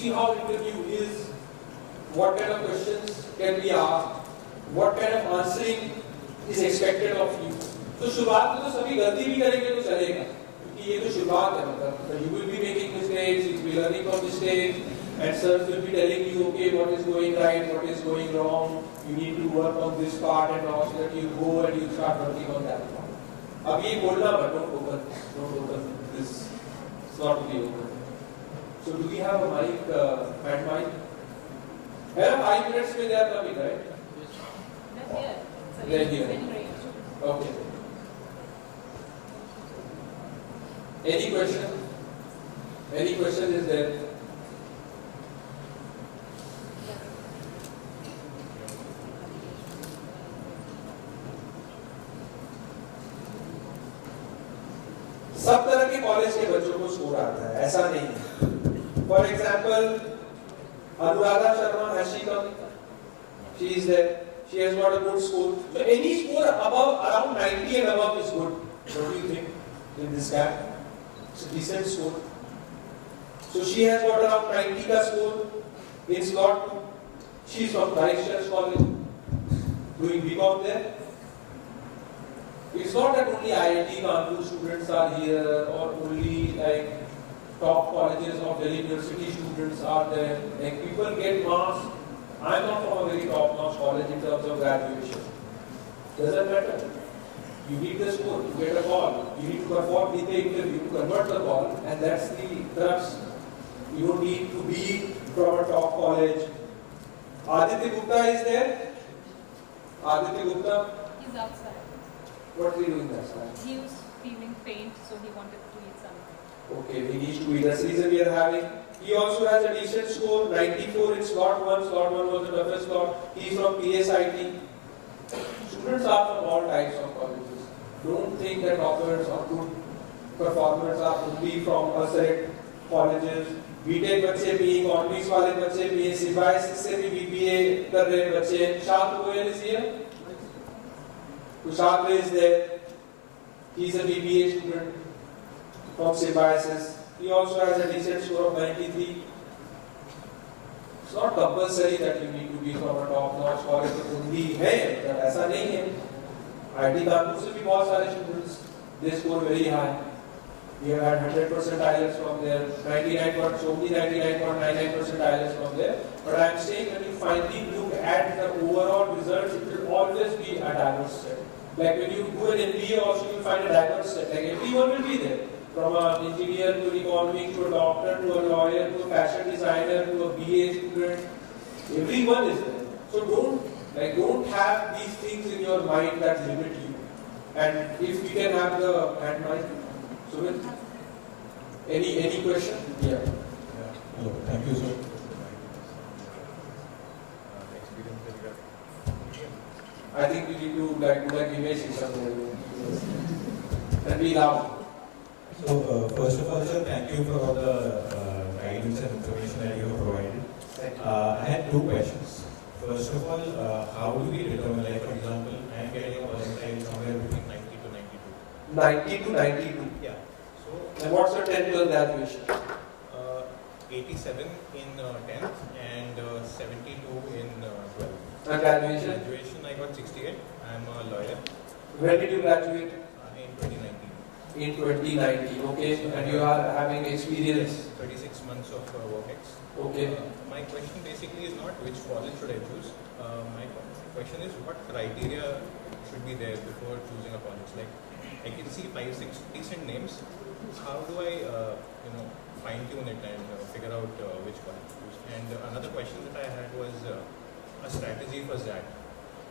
see how interview is, what kind of questions can be asked, what kind of answering is expected of you. तो शुरुआत में तो सभी गलती भी करेंगे तो चलेगा, क्योंकि ये तो शुरुआत है, मतलब you will be making mistakes, you will be learning from mistakes, and sirs will be telling you, okay, what is going right, what is going wrong, you need to work on this part and all, so that you go and you start working on that part. अब ये बोलना मत, don't open this, it's not to be open. So do we have a mic, hand mic? There are 5 minutes में they are coming, right? They're here. Okay. Any question? Any question is there? सब तरह के college के बच्चों को score आता है, ऐसा नहीं है. For example Anuradha Sharma, has she come? She is there. She has got a good score. So any score above around 90 and above is good. What do you think in this gap? It's a decent score. So she has got around 90 ka score in slot 2. She is from Christchurch College, doing BCom there. It's not that only IIT Kanpur students are here or only like top colleges of Delhi University students are there. Like people get marks. I'm not from a very top-notch college in terms of graduation. Doesn't matter. You need the score to get a call. You need to perform in the interview to convert the call, and that's the crux. You don't need to be from a top college. Aditya Gupta is there. Aditya Gupta. He's outside. What is he doing outside? He was feeling faint, so he wanted to eat something. Okay, he needs to eat. That's the reason we are having. He also has a decent score, 94 in slot 1. Slot 1 was the toughest slot. He is from PSIT. Students are from all types of colleges. Don't think that toppers or good performers are only from a select colleges. BTech बच्चे भी, economics वाले बच्चे भी, सिपाही से भी BBA कर रहे बच्चे. Tushar Goyal is here. Tushar is there. He is a BBA student from Symbiosis. He also has a decent score of 93. It's not compulsory that you need to be from a top-notch college only है, मतलब ऐसा नहीं है. IIT Kanpur से भी बहुत सारे students they score very high. We have had 100% IELTS from there, 99.99% IELTS from there. But I am saying when you finally look at the overall results, it will always be a diverse set. Like when you do an MBA also, you will find a diverse set. Like everyone will be there. From an engineer to an economics to a doctor to a lawyer to a fashion designer to a BA student, everyone is there. So don't have these things in your mind that limit you. And if we can have the hand mic, Sumit, any question? Yeah. Hello, thank you, sir. I think we need to do like image somewhere and be loud. So, first of all, sir, thank you for all the guidance and information that you have provided. I had 2 questions. First of all, how do we determine, like for example, I am getting a percentage somewhere between 90 to 92. 90 to 92. Yeah. So, And what's your 10th graduation? 87 in 10th and 72 in 12th. And graduation? Graduation, I got 68. I am a lawyer. When did you graduate? In 2019. In 2019. Okay. And you are having experience. 36 months of work-ex. Okay. My question basically is not which college should I choose. My question is what criteria should be there before choosing a college. Like I can see 5-6 decent names. How do I, fine tune it and figure out which college to choose? And another question that I had was a strategy for ZAT.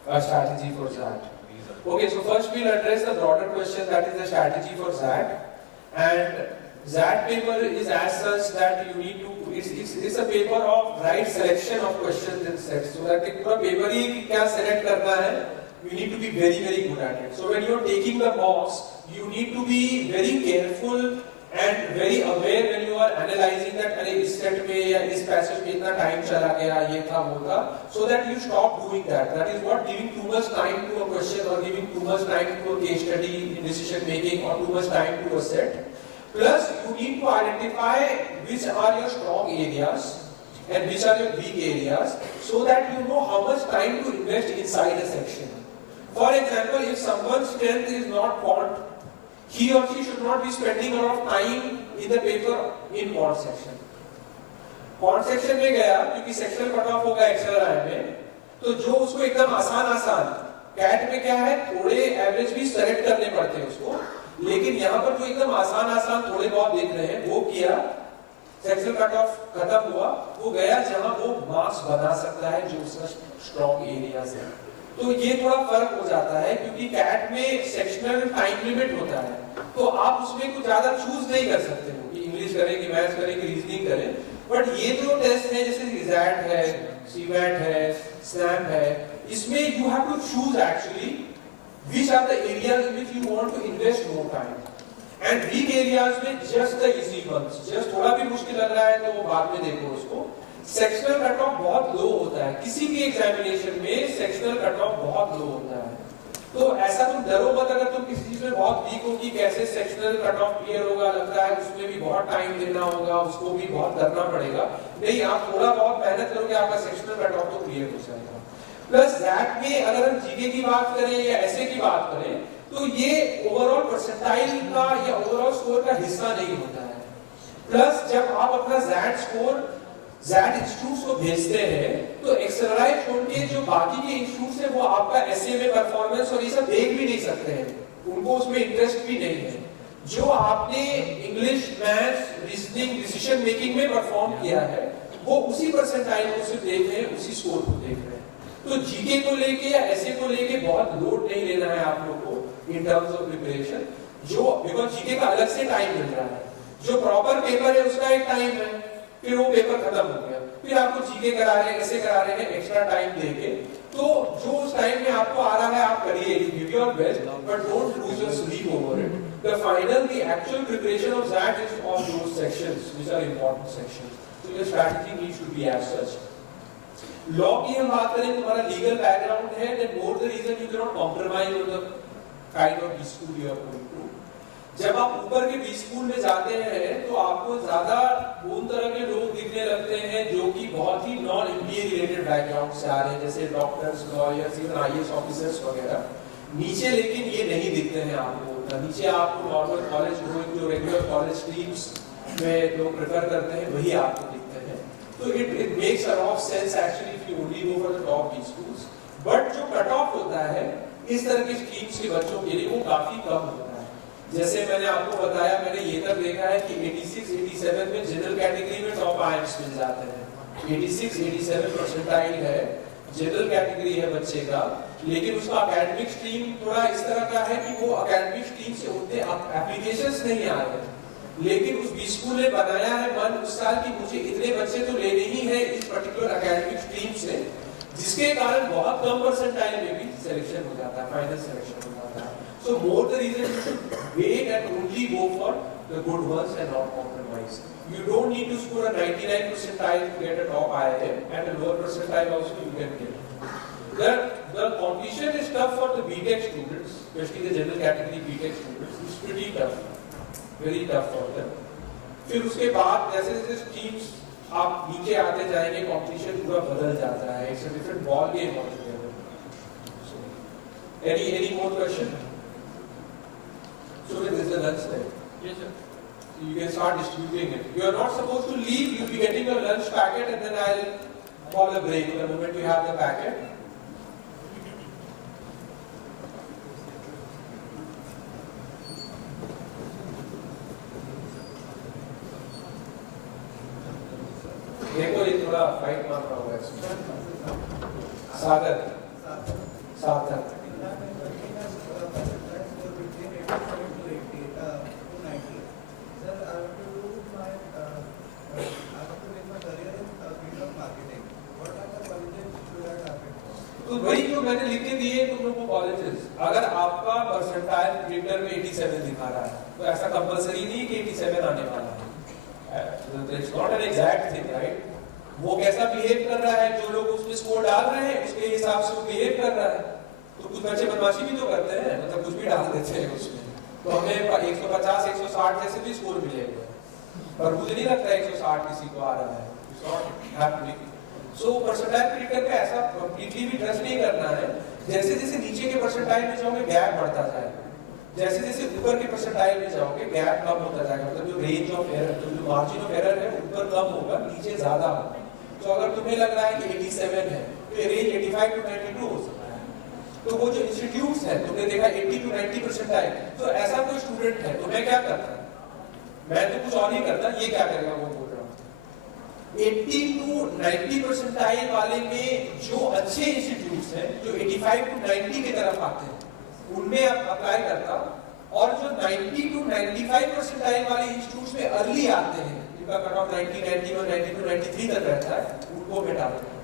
A strategy for ZAT. These are Okay, so first we'll address the broader question, that is the strategy for ZAT. And ZAT paper is as such that you need to, it's a paper of right selection of questions and sets. So that पूरा paper ही क्या select करना है, you need to be very good at it. So when you're taking the box, you need to be very careful and very aware when you are analyzing that अरे इस set में या इस passage में इतना time चला गया, ये था वो था, so that you stop doing that. That is what giving too much time to a question or giving too much time to a case study in decision making or too much time to a set. Plus, you need to identify which are your strong areas and which are your weak areas, so that you know how much time to invest inside a section. For example, if someone's strength is not quant, he or she should not be spending a lot of time in the paper in quant section. quant section में गया क्योंकि sectional cut off होगा XLi में, तो जो उसको एकदम आसान कैट में क्या है, थोड़े एवरेज भी सेलेक्ट करने पड़ते हैं उसको, लेकिन यहाँ पर जो एकदम आसान थोड़े बहुत देख रहे हैं वो किया, सेक्शनल कट ऑफ खत्म हुआ, वो गया जहां वो मार्क्स बना सकता है जो उसका स्ट्रॉन्ग एरियाज है। तो ये थोड़ा फर्क हो जाता है क्योंकि कैट में सेक्शनल टाइम लिमिट होता है, तो आप उसमें कुछ ज्यादा चूज नहीं कर सकते हो कि इंग्लिश करें कि मैथ्स करें कि रीजनिंग करें। बट ये जो टेस्ट है जैसे रिजैट है, सीवैट है, स्नैप है, इसमें you have to choose actually which are the areas in which you want to invest more time, and weak areas में just the easy ones, just थोड़ा भी मुश्किल लग रहा है तो वो बाद में देखो उसको। सेक्शनल कट ऑफ बहुत लो होता है, किसी भी एग्जामिनेशन में सेक्शनल कट ऑफ बहुत लो होता है, तो ऐसा तुम डरो मत अगर तुम किसी चीज में बहुत वीक हो कि कैसे सेक्शनल कट ऑफ क्लियर होगा, लगता है उसमें भी बहुत टाइम देना होगा, उसको भी बहुत करना पड़ेगा। नहीं, आप थोड़ा बहुत मेहनत करोगे आपका सेक्शनल कट ऑफ तो क्लियर हो जाएगा। प्लस दैट में अगर हम जीके की बात करें या ऐसे की बात करें तो ये ओवरऑल परसेंटाइल का या ओवरऑल स्कोर का हिस्सा नहीं होता है। प्लस जब आप अपना ज़ैट स्कोर ज़ैट इंस्टीट्यूट्स को भेजते हैं तो एक्सएलआई छोड़ के जो बाकी के इंस्टीट्यूट्स हैं वो आपका एसए में परफॉर्मेंस और ये सब देख भी नहीं सकते हैं, उनको उसमें इंटरेस्ट भी नहीं है। जो आपने English, maths, reasoning, decision making में परफॉर्म किया है वो उसी परसेंटाइल को सिर्फ देख रहे हैं, उसी स्कोर को देख रहे हैं। तो जीके को लेके या एसए को लेके बहुत लोड नहीं लेना है आप लोग को इन टर्म्स ऑफ प्रिपरेशन, जो बिकॉज जीके का अलग से टाइम मिल रहा है, जो प्रॉपर पेपर है उसका एक टाइम है, फिर वो पेपर खत्म हो गया, फिर आपको जीके करा रहे हैं, ऐसे करा रहे हैं एक्स्ट्रा टाइम देके, तो जो उस टाइम में आपको आ रहा है आप करिए, you give your best but don't lose your sleep over it. The final the actual preparation of that is on those sections which are important sections, so your strategy needs to be as such. Law की हम बात करें, तुम्हारा legal background है, then more the reason you can not compromise on the kind of school you are going to. जब आप ऊपर के बी स्कूल में जाते हैं तो आपको ज्यादा उन तरह के लोग दिखने लगते हैं जो कि बहुत ही नॉन एमबीए रिलेटेड बैकग्राउंड से आ रहे हैं, जैसे doctors, lawyers, even IAS officers वगैरह। नीचे लेकिन ये नहीं दिखते हैं आपको, नीचे आपको नॉर्मल कॉलेज गोइंग जो रेगुलर कॉलेज स्ट्रीम्स में लोग प्रेफर करते हैं वही आपको दिखते हैं। तो it makes a lot of sense actually if you only go for the top B schools, but जो कट ऑफ होता है इस तरह के स्ट्रीम्स के बच्चों के लिए वो काफी कम होता है। जैसे मैंने आपको बताया, मैंने ये तक देखा है कि 86, 87 में जनरल कैटेगरी में टॉप आईएम्स मिल जाते हैं, 86, 87 परसेंटाइल है, जनरल कैटेगरी है बच्चे का, लेकिन उसका एकेडमिक स्ट्रीम थोड़ा इस तरह का है कि वो एकेडमिक स्ट्रीम से उतने एप्लीकेशंस नहीं आ रहे, लेकिन उस बी स्कूल ने बनाया है मन उस साल की मुझे इतने बच्चे तो लेने ही है इस पर्टिकुलर एकेडमिक स्ट्रीम से, जिसके कारण बहुत कम परसेंटाइल में भी सिलेक्शन हो जाता है, फाइनल सिलेक्शन हो जाता है। So more the reason you should wait and only go for the good ones and not compromise. You don't need to score a 99 percentile to get a top IIM, and a lower percentile also you can get. The competition is tough for the BTech students, especially the general category BTech students. It's pretty tough, very tough for them. फिर उसके बाद जैसे जैसे streams आप नीचे आते जाएंगे competition पूरा बदल जाता है, it's a different ball game altogether. So, any more question? So this is the lunch time. Yes, sir. You can start distributing it. You are not supposed to leave. You'll be getting your lunch packet, and then I'll call a break the moment you have the packet. देखो ये थोड़ा fight मार रहा होगा इसमें। सागर, सार्थक। तो वही जो मैंने लिख के दिए तुम लोगों को कॉलेजेस, अगर आपका परसेंटाइल प्रिंटर में 87 दिखा रहा है तो ऐसा कंपलसरी नहीं कि 87 आने वाला है, it's not an exact thing, right? वो कैसा बिहेव कर रहा है, जो लोग उसमें स्कोर डाल रहे हैं उसके हिसाब से वो बिहेव कर रहा है। तो कुछ बच्चे बदमाशी भी तो करते हैं, मतलब कुछ भी डाल देते हैं उसमें, तो हमें 150, 160 जैसे भी स्कोर मिलेगा, पर मुझे नहीं लगता 160 किसी को आ रहा है, It's not happening. So percentile predictor पे ऐसा completely भी trust नहीं करना है. जैसे जैसे नीचे के percentile में जाओगे गैप बढ़ता जाएगा. जैसे जैसे ऊपर के percentile में जाओगे गैप कम होता जाएगा. मतलब जो range of error, जो margin of error है ऊपर कम होगा, नीचे ज्यादा होगा. तो अगर तुम्हें लग रहा है कि 87 है, तो ये range 85 to 92 हो सकता है. तो वो जो इंस्टीट्यूट्स हैं, तुमने देखा 80 to 90 परसेंटाइल, तो ऐसा कोई स्टूडेंट है, तो मैं क्या करता? मैं तो कुछ और नहीं करता, ये क्या करेगा वो बोल रहा हूँ. 80 to 90 परसेंटाइल वाले में जो अच्छे इंस्टीट्यूट्स हैं, जो 85 to 90 की तरफ आते हैं, उनमें अप्लाई करता. और जो 90 to 95 परसेंटाइल वाले इंस्टीट्यूट्स में अर्ली आते हैं, जिनका कट ऑफ 90, 91, 92, 93 तक रहता है, उनको मैं डालूंगा.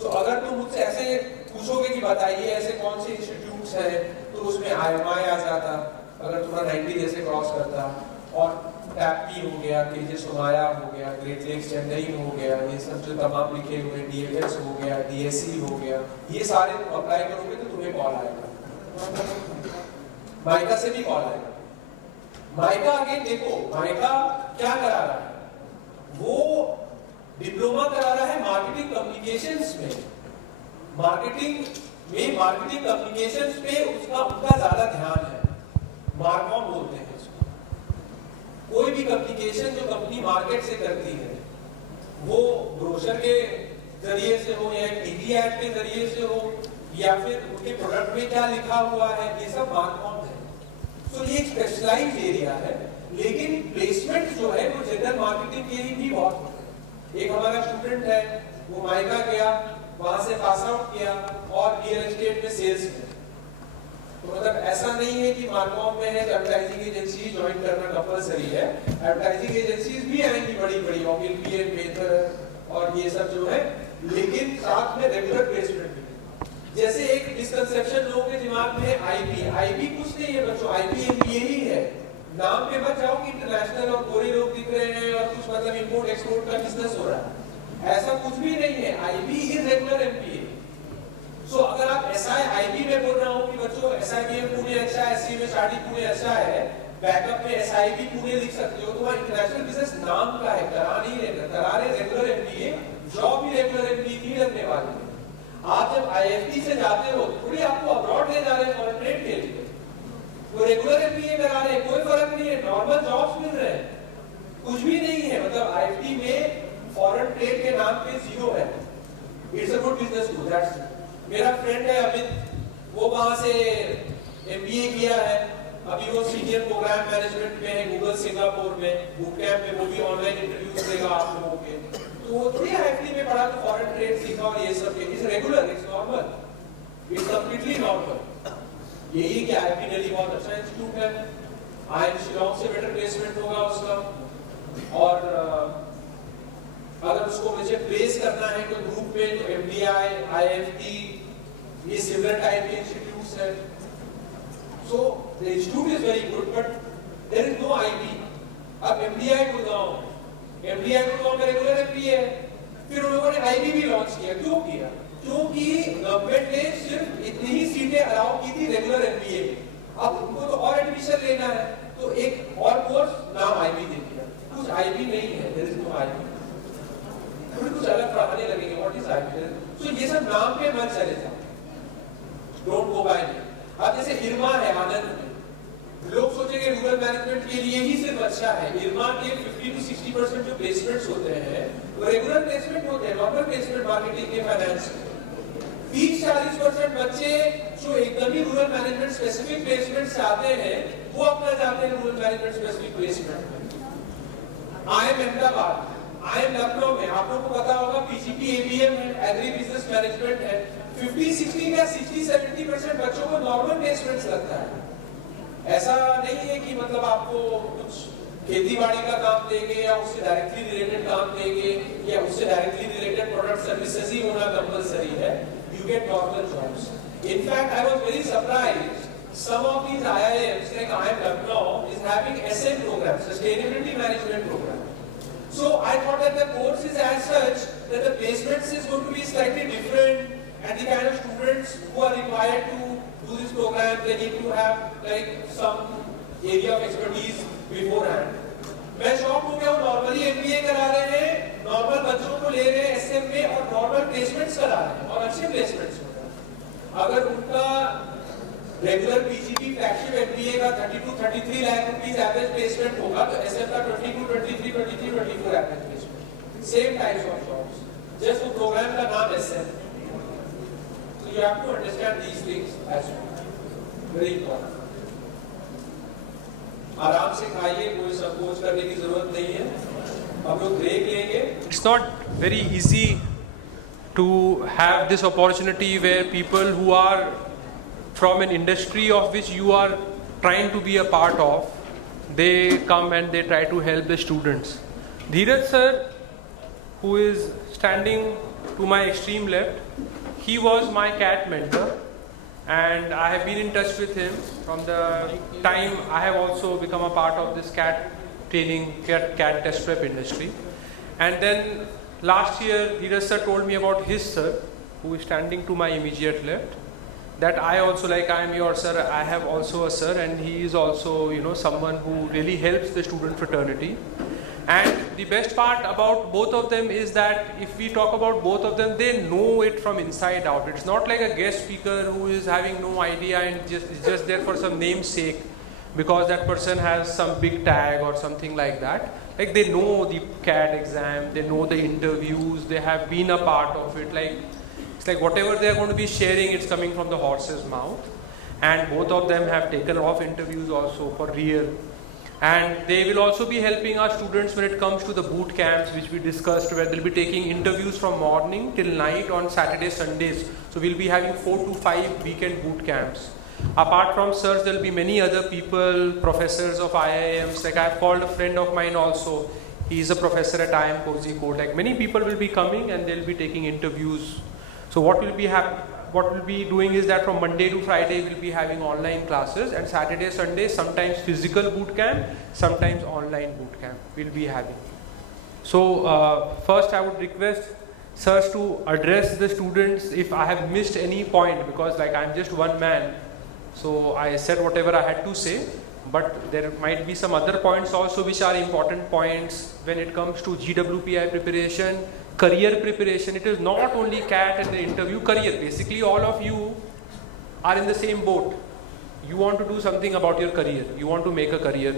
तो अगर तुम मुझसे ऐसे पूछोगे कि बताइए ऐसे कौन से इंस्टीट्यूट्स हैं, तो उसमें IMI आ जाता अगर तुम्हारा 90 जैसे क्रॉस करता. और टैपी हो गया, केजे सोमाया हो गया, ग्रेट लेक्स चेन्नई हो गया, ये सब जो तमाम लिखे हुए DFS हो गया, DSE हो गया, ये सारे तुम अप्लाई करोगे तो तुम्हें कॉल आएगा. माइका से भी कॉल आएगा. माइका आगे देखो, माइका क्या करा रहा है, वो डिप्लोमा करा रहा है मार्केटिंग कम्युनिकेशंस में. मार्केटिंग कम्युनिकेशंस पे उनका ज्यादा ध्यान है. मार्कॉम बोलते हैं इसको. कोई भी कम्युनिकेशन जो कंपनी मार्केट से करती है, वो ब्रोशर के जरिए से हो या टीवी ऐड के जरिए से हो या फिर उनके प्रोडक्ट में क्या लिखा हुआ है, ये सब मार्कॉम है. तो ये एक स्पेशलाइज्ड एरिया है. लेकिन प्लेसमेंट जो है वो जनरल मार्केटिंग के लिए भी बहुत होता है. एक हमारा स्टूडेंट है, वो माइका गया, वहां से पास आउट किया और रियल एस्टेट में सेल्स में. तो मतलब ऐसा नहीं है कि मार्कॉम में है एडवर्टाइजिंग एजेंसी ज्वाइन करना कंपलसरी है. एडवर्टाइजिंग एजेंसीज भी आएंगी बड़ी-बड़ी, ऑगिलपी एंड बेहतर और ये सब जो है, लेकिन साथ में रेगुलर प्लेसमेंट भी. जैसे एक मिसकंसेप्शन लोगों के दिमाग में आईबी कुछ नहीं है बच्चों, आईबी एमबीए ही है. नाम पे मत जाओ कि इंटरनेशनल और गोरे लोग दिख रहे हैं और कुछ मतलब इंपोर्ट एक्सपोर्ट का बिजनेस हो रहा है. ऐसा कुछ भी नहीं है. IB is regular MBA. So अगर आप एसआई आईबी में बोल रहा हूं कि बच्चों एसआईबीएम पुणे अच्छा है, एससीएमएचआरडी पुणे अच्छा है, बैकअप में एसआईबी पुणे लिख सकते हो, तो वहां इंटरनेशनल बिजनेस नाम का है, करा नहीं है. करा रहे रेगुलर एमबीए, जॉब भी रेगुलर एमबीए की लगने वाली है. आप जब आईएफटी से जाते हो थोड़ी आपको अब्रॉड ले जा रहे हैं फॉरेन ट्रेड के लिए. वो रेगुलर एमबीए करा रहे हैं, कोई फर्क नहीं है, नॉर्मल जॉब्स मिल रहे हैं, कुछ भी नहीं है. मतलब आईएफटी में फॉरेन ट्रेड के नाम पे जीरो है. It's a good business school. That's it. मेरा फ्रेंड है अमित, वो वहां से एमबीए किया है, अभी वो सीनियर प्रोग्राम मैनेजमेंट में है गूगल सिंगापुर में, बूट कैंप में. वो भी ऑनलाइन इंटरव्यूज देगा आप लोगों के. तो वो थोड़ी आईएफटी में पढ़ा तो फॉरेन ट्रेड सीखा और ये सब. It's regular, it's normal, it's completely normal. यही कि आईआईटी दिल्ली बहुत अच्छा इंस्टीट्यूट है. आईआईएम शिलांग से बेटर प्लेसमेंट होगा उसका. और अगर उसको मुझे प्लेस करना है कोई ग्रुप में, तो एमडीआई, आईएफटी, ये सिमिलर टाइप के इंस्टीट्यूट्स हैं. So the institute is very good but there is no IB. अब एमडीआई गुड़गांव में रेगुलर एमबीए है. फिर उन लोगों ने आईबी भी लॉन्च किया. क्यों किया? क्योंकि गवर्नमेंट ने सिर्फ इतनी ही सीटें अलाउ की थी रेगुलर एमबीए में. अब उनको तो और एडमिशन लेना है, तो एक और कोर्स नाम आईबी दे दिया. कुछ आईबी नहीं है, देयर इज नो आईबी. थोड़ी कुछ अलग पढ़ाने लगेंगे व्हाट इज आईबी. सो ये सब नाम पे मत चले जाओ, डोंट गो बाय. अब जैसे इरमा है आनंद में, लोग सोचेंगे रूरल मैनेजमेंट के लिए ही सिर्फ अच्छा है. इरमा के 50 to 60% जो प्लेसमेंट्स होते हैं वो रेगुलर प्लेसमेंट होते हैं, नॉर्मल प्लेसमेंट मार्केटिंग के फाइनेंस में. 30-40% बच्चे जो एकदम ही रूरल मैनेजमेंट स्पेसिफिक प्लेसमेंट से आते हैं, वो अपना जाते हैं रूरल मैनेजमेंट स्पेसिफिक प्लेसमेंट में. आईएम अहमदाबाद, आईएम लखनऊ में आप लोगों को पता होगा पीजीपी एबीएम है, एग्री बिजनेस मैनेजमेंट है. 50-60 या 60-70% बच्चों को नॉर्मल प्लेसमेंट्स लगता है. ऐसा नहीं है कि मतलब आपको कुछ खेती-बाड़ी का काम देंगे या उससे डायरेक्टली रिलेटेड काम देंगे या उससे डायरेक्टली रिलेटेड प्रोडक्ट सर्विसेज ही होना कंपलसरी है. You get normal jobs. In fact, I was very surprised. Some of these IIMs, like IIM Lucknow, is having SM program, Sustainability Management program. So I thought that the course is as such that the placements is going to be slightly different, and the kind of students who are required to do this program, they need to have like some area of expertise beforehand. मैं shock हो गया. वो normally MBA करा रहे हैं normal बच्चों को ले रहे हैं एसएम में और नॉर्मल प्लेसमेंट्स करा रहे हैं और अच्छे प्लेसमेंट्स हो रहे हैं। अगर उनका रेगुलर पीजीपी फ्लैगशिप एमबीए का 30 to 33 lakh rupees average placement होगा तो एसएम का 22, 23, 24 average placement, same types of jobs, just वो प्रोग्राम का नाम SM. So you have to understand these things as well. Very important. आराम से खाइए, कोई संकोच करने की जरूरत नहीं है। हम लोग ब्रेक लेंगे। It's not very easy to have this opportunity where people who are from an industry of which you are trying to be a part of, they come and they try to help the students. Dheeraj sir, who is standing to my extreme left, he was my CAT mentor and I have been in touch with him from the time I have also become a part of this CAT training, CAT test prep industry. And then last year, Dheeraj sir told me about his sir, who is standing to my immediate left, that I also, like I am your sir, I have also a sir, and he is also, you know, someone who really helps the student fraternity. And the best part about both of them is that if we talk about both of them, they know it from inside out. It's not like a guest speaker who is having no idea and is just there for some namesake because that person has some big tag or something like that. Like they know the CAT exam, they know the interviews, they have been a part of it. Like it's like whatever they are going to be sharing, it's coming from the horse's mouth. And both of them have taken off interviews also for real. And they will also be helping our students when it comes to the boot camps, which we discussed, where they'll be taking interviews from morning till night on Saturdays, Sundays. So we'll be having 4 to 5 weekend boot camps. Apart from sirs, there'll be many other people, professors of IIMs. Like I've called a friend of mine also. He's a professor at IIM Kozhikode. Like many people will be coming and they'll be taking interviews. So what we'll be doing is that from Monday to Friday we'll be having online classes, and Saturday, Sunday sometimes physical boot camp, sometimes online boot camp we'll be having. So first I would request sirs to address the students if I have missed any point, because like I'm just one man, so I said whatever I had to say, but there might be some other points also which are important points when it comes to GWPI preparation, career preparation. It is not only CAT and the interview, career. Basically all of you are in the same boat. You want to do something about your career. You want to make a career.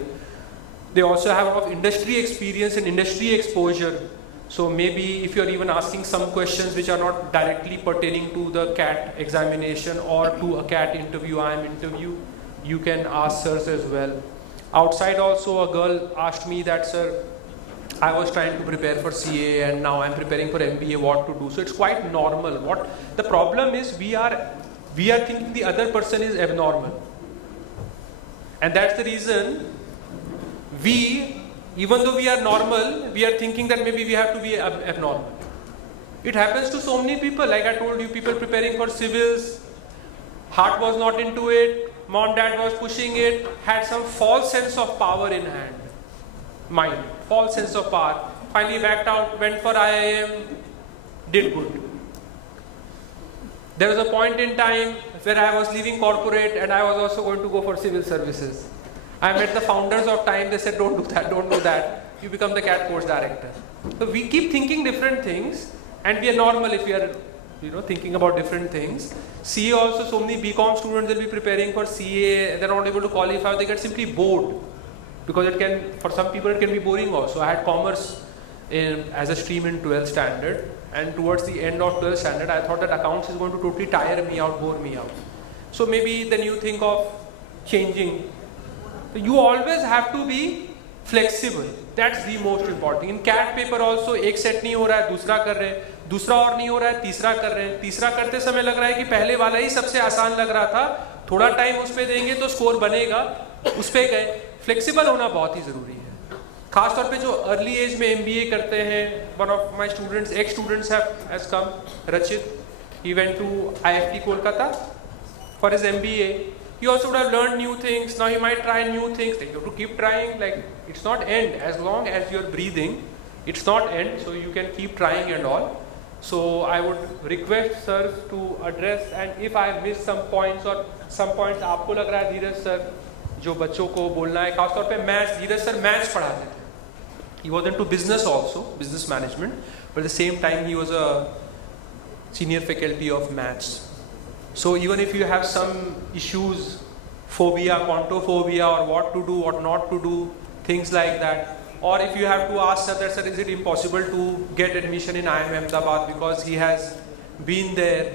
They also have a lot of industry experience and industry exposure. So maybe if you're even asking some questions which are not directly pertaining to the CAT examination or to a CAT interview, IIM interview, you can ask sirs as well. Outside also a girl asked me that, sir, I was trying to prepare for CA and now I'm preparing for MBA, what to do. So it's quite normal. What the problem is, we are thinking the other person is abnormal. And that's the reason even though we are normal, we are thinking that maybe we have to be abnormal. It happens to so many people. Like I told you, people preparing for civils, heart was not into it, mom, dad was pushing it, had some false sense of power in hand. Mind, false sense of power. Finally backed out, went for IIM, did good. There was a point in time where I was leaving corporate and I was also going to go for civil services. I met the founders of Time, they said don't do that, you become the CAT course director. So we keep thinking different things, and we are normal if we are thinking about different things. CA also, so many BCom students will be preparing for CA, they're not able to qualify, they get simply bored. Because for some people it can be boring also. I had commerce as a stream in 12th standard, and towards the end of 12th standard I thought that accounts is going to totally tire me out, bore me out. So maybe then you think of changing. You always have to be flexible. That's the most important thing. In CAT paper also, एक set नहीं हो रहा है, दूसरा कर रहे हैं, दूसरा और नहीं हो रहा है, तीसरा कर रहे हैं, तीसरा करते समय लग रहा है कि पहले वाला ही सबसे आसान लग रहा था, थोड़ा टाइम उस पे देंगे तो स्कोर बनेगा, उस पे गए. फ्लेक्सिबल होना बहुत ही जरूरी है. खासतौर पे जो अर्ली एज में MBA करते हैं, one of my students, ex-students has come, Rachit, he went to IFT Kolkata for his MBA. He also would have learned new things. Now he might try new things. Like you have to keep trying. Like it's not end. As long as you're breathing, it's not end. So you can keep trying and all. So I would request sirs to address, and if I miss some points or some points आपको लग रहा है धीरज sir जो बच्चों को बोलना है, खासतौर पे मैथ्स, धीरज सर मैथ्स पढ़ाते थे. He was into business also, business management, but at the same time he was a senior faculty of maths. So even if you have some issues, phobia, quantophobia, or what to do, what not to do, things like that, or if you have to ask sir, sir, is it impossible to get admission in IIM Ahmedabad because he has been there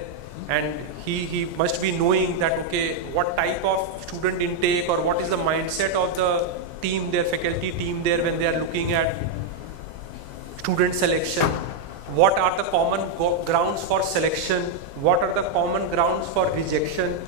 and he must be knowing that, okay, what type of student intake or what is the mindset of the team, their faculty team there when they are looking at student selection. What are the common grounds for selection? What are the common grounds for rejection?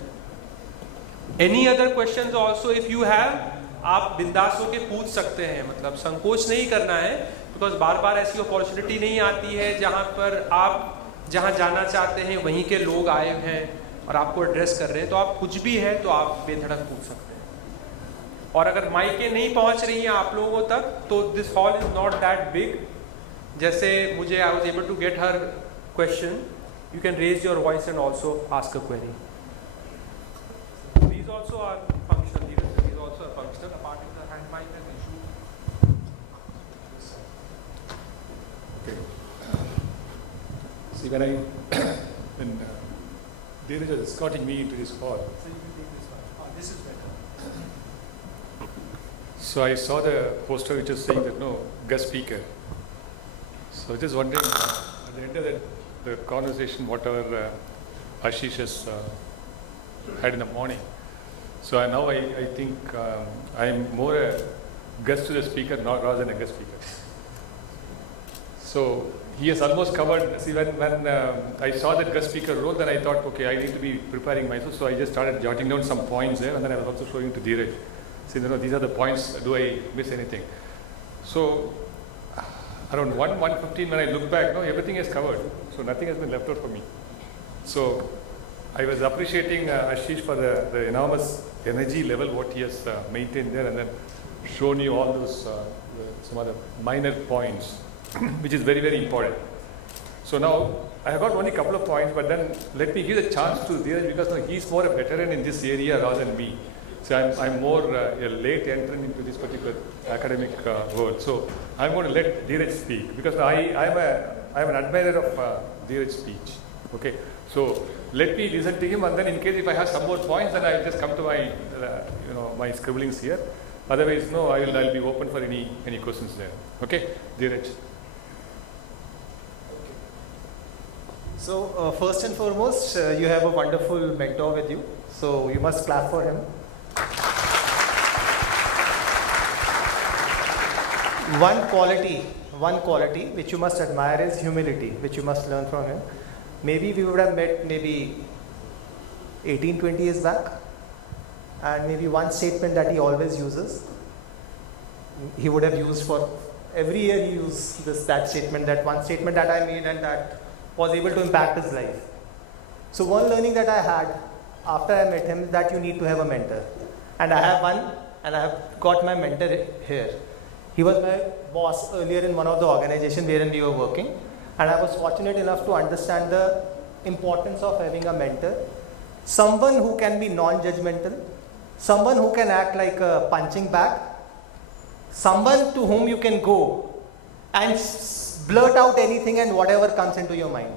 Any other questions also if you have, आप बिंदास होके पूछ सकते हैं, मतलब संकोच नहीं करना है, बिकॉज बार बार ऐसी अपॉर्चुनिटी नहीं आती है जहाँ पर आप जहाँ जाना चाहते हैं वहीं के लोग आए हैं और आपको एड्रेस कर रहे हैं, तो आप कुछ भी है तो आप बेधड़क पूछ सकते हैं. और अगर माइकें नहीं पहुँच रही हैं आप लोगों तक तो this hall is not that big. जैसे मुझे I was able to get हर question, you can raise your voice and also ask a query. These also are functional. These also are functional. Apart from the hand mic and issue. Okay. See, when Dheeraj was escorting me into this hall, So you can take this one. Oh, this is better. so I saw the poster which was saying that no guest speaker. So I was just wondering at the end of the conversation, whatever Ashish has had in the morning. So now I think I'm more a guest to the speaker, not rather than a guest speaker. So he has almost covered. See, when I saw that guest speaker role, then I thought, okay, I need to be preparing myself. So I just started jotting down some points there, and then I was also showing to Dheeraj. See, these are the points. Do I miss anything? So around 1:15, when I look back, no, everything is covered. So nothing has been left out for me. So I was appreciating Ashish for the enormous energy level what he has maintained there, and then shown you all those some other minor points, which is very, very important. So now I have got only a couple of points, but then let me give the chance to Dheeraj because now he's more a veteran in this area rather than me. So I'm more a late entrant into this particular academic world. So I'm going to let Dheeraj speak because I'm an admirer of Dheeraj's speech. Okay, so let me listen to him, and then in case if I have some more points, then I'll just come to my my scribblings here. Otherwise, no, I'll be open for any questions there. Okay, Dheeraj. So first and foremost, you have a wonderful mentor with you. So you must clap for him. One quality which you must admire is humility, which you must learn from him. Maybe we would have met maybe 18-20 years back, and maybe one statement that he always uses, he would have used for every year. He used that statement, that one statement that I made and that was able to impact his life. So one learning that I had after I met him is that you need to have a mentor, and I have one, and I have got my mentor here. He was my boss earlier in one of the organizations wherein we were working, and I was fortunate enough to understand the importance of having a mentor, someone who can be non-judgmental, someone who can act like a punching bag, someone to whom you can go and blurt out anything and whatever comes into your mind,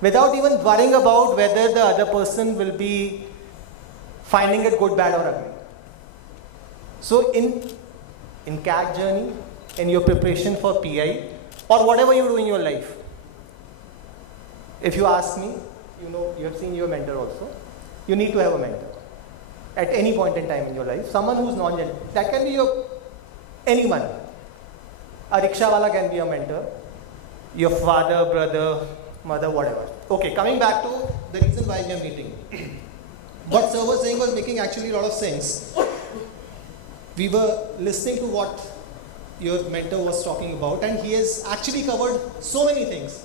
without even worrying about whether the other person will be finding it good, bad or ugly. So in CAT journey, in your preparation for PI, or whatever you do in your life, if you ask me, you have seen your mentor also, you need to have a mentor at any point in time in your life, someone who's non-judgmental. That can be anyone. A rickshaw wala can be a mentor, your father, brother, mother, whatever. Okay, coming back to the reason why we are meeting. What sir was saying was making actually a lot of sense. We were listening to what your mentor was talking about, and he has actually covered so many things.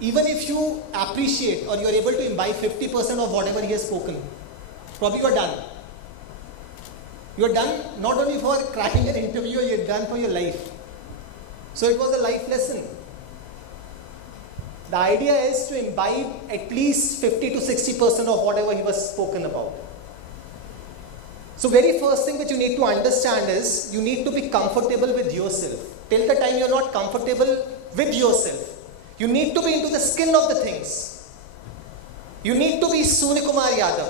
Even if you appreciate or you are able to imbibe 50% of whatever he has spoken, probably you are done. You are done not only for cracking an interview, you are done for your life. So it was a life lesson. The idea is to imbibe at least 50 to 60% of whatever he was spoken about. So very first thing that you need to understand is you need to be comfortable with yourself. Till the time you're not comfortable with yourself, you need to be into the skin of the things. You need to be Surya Kumar Yadav.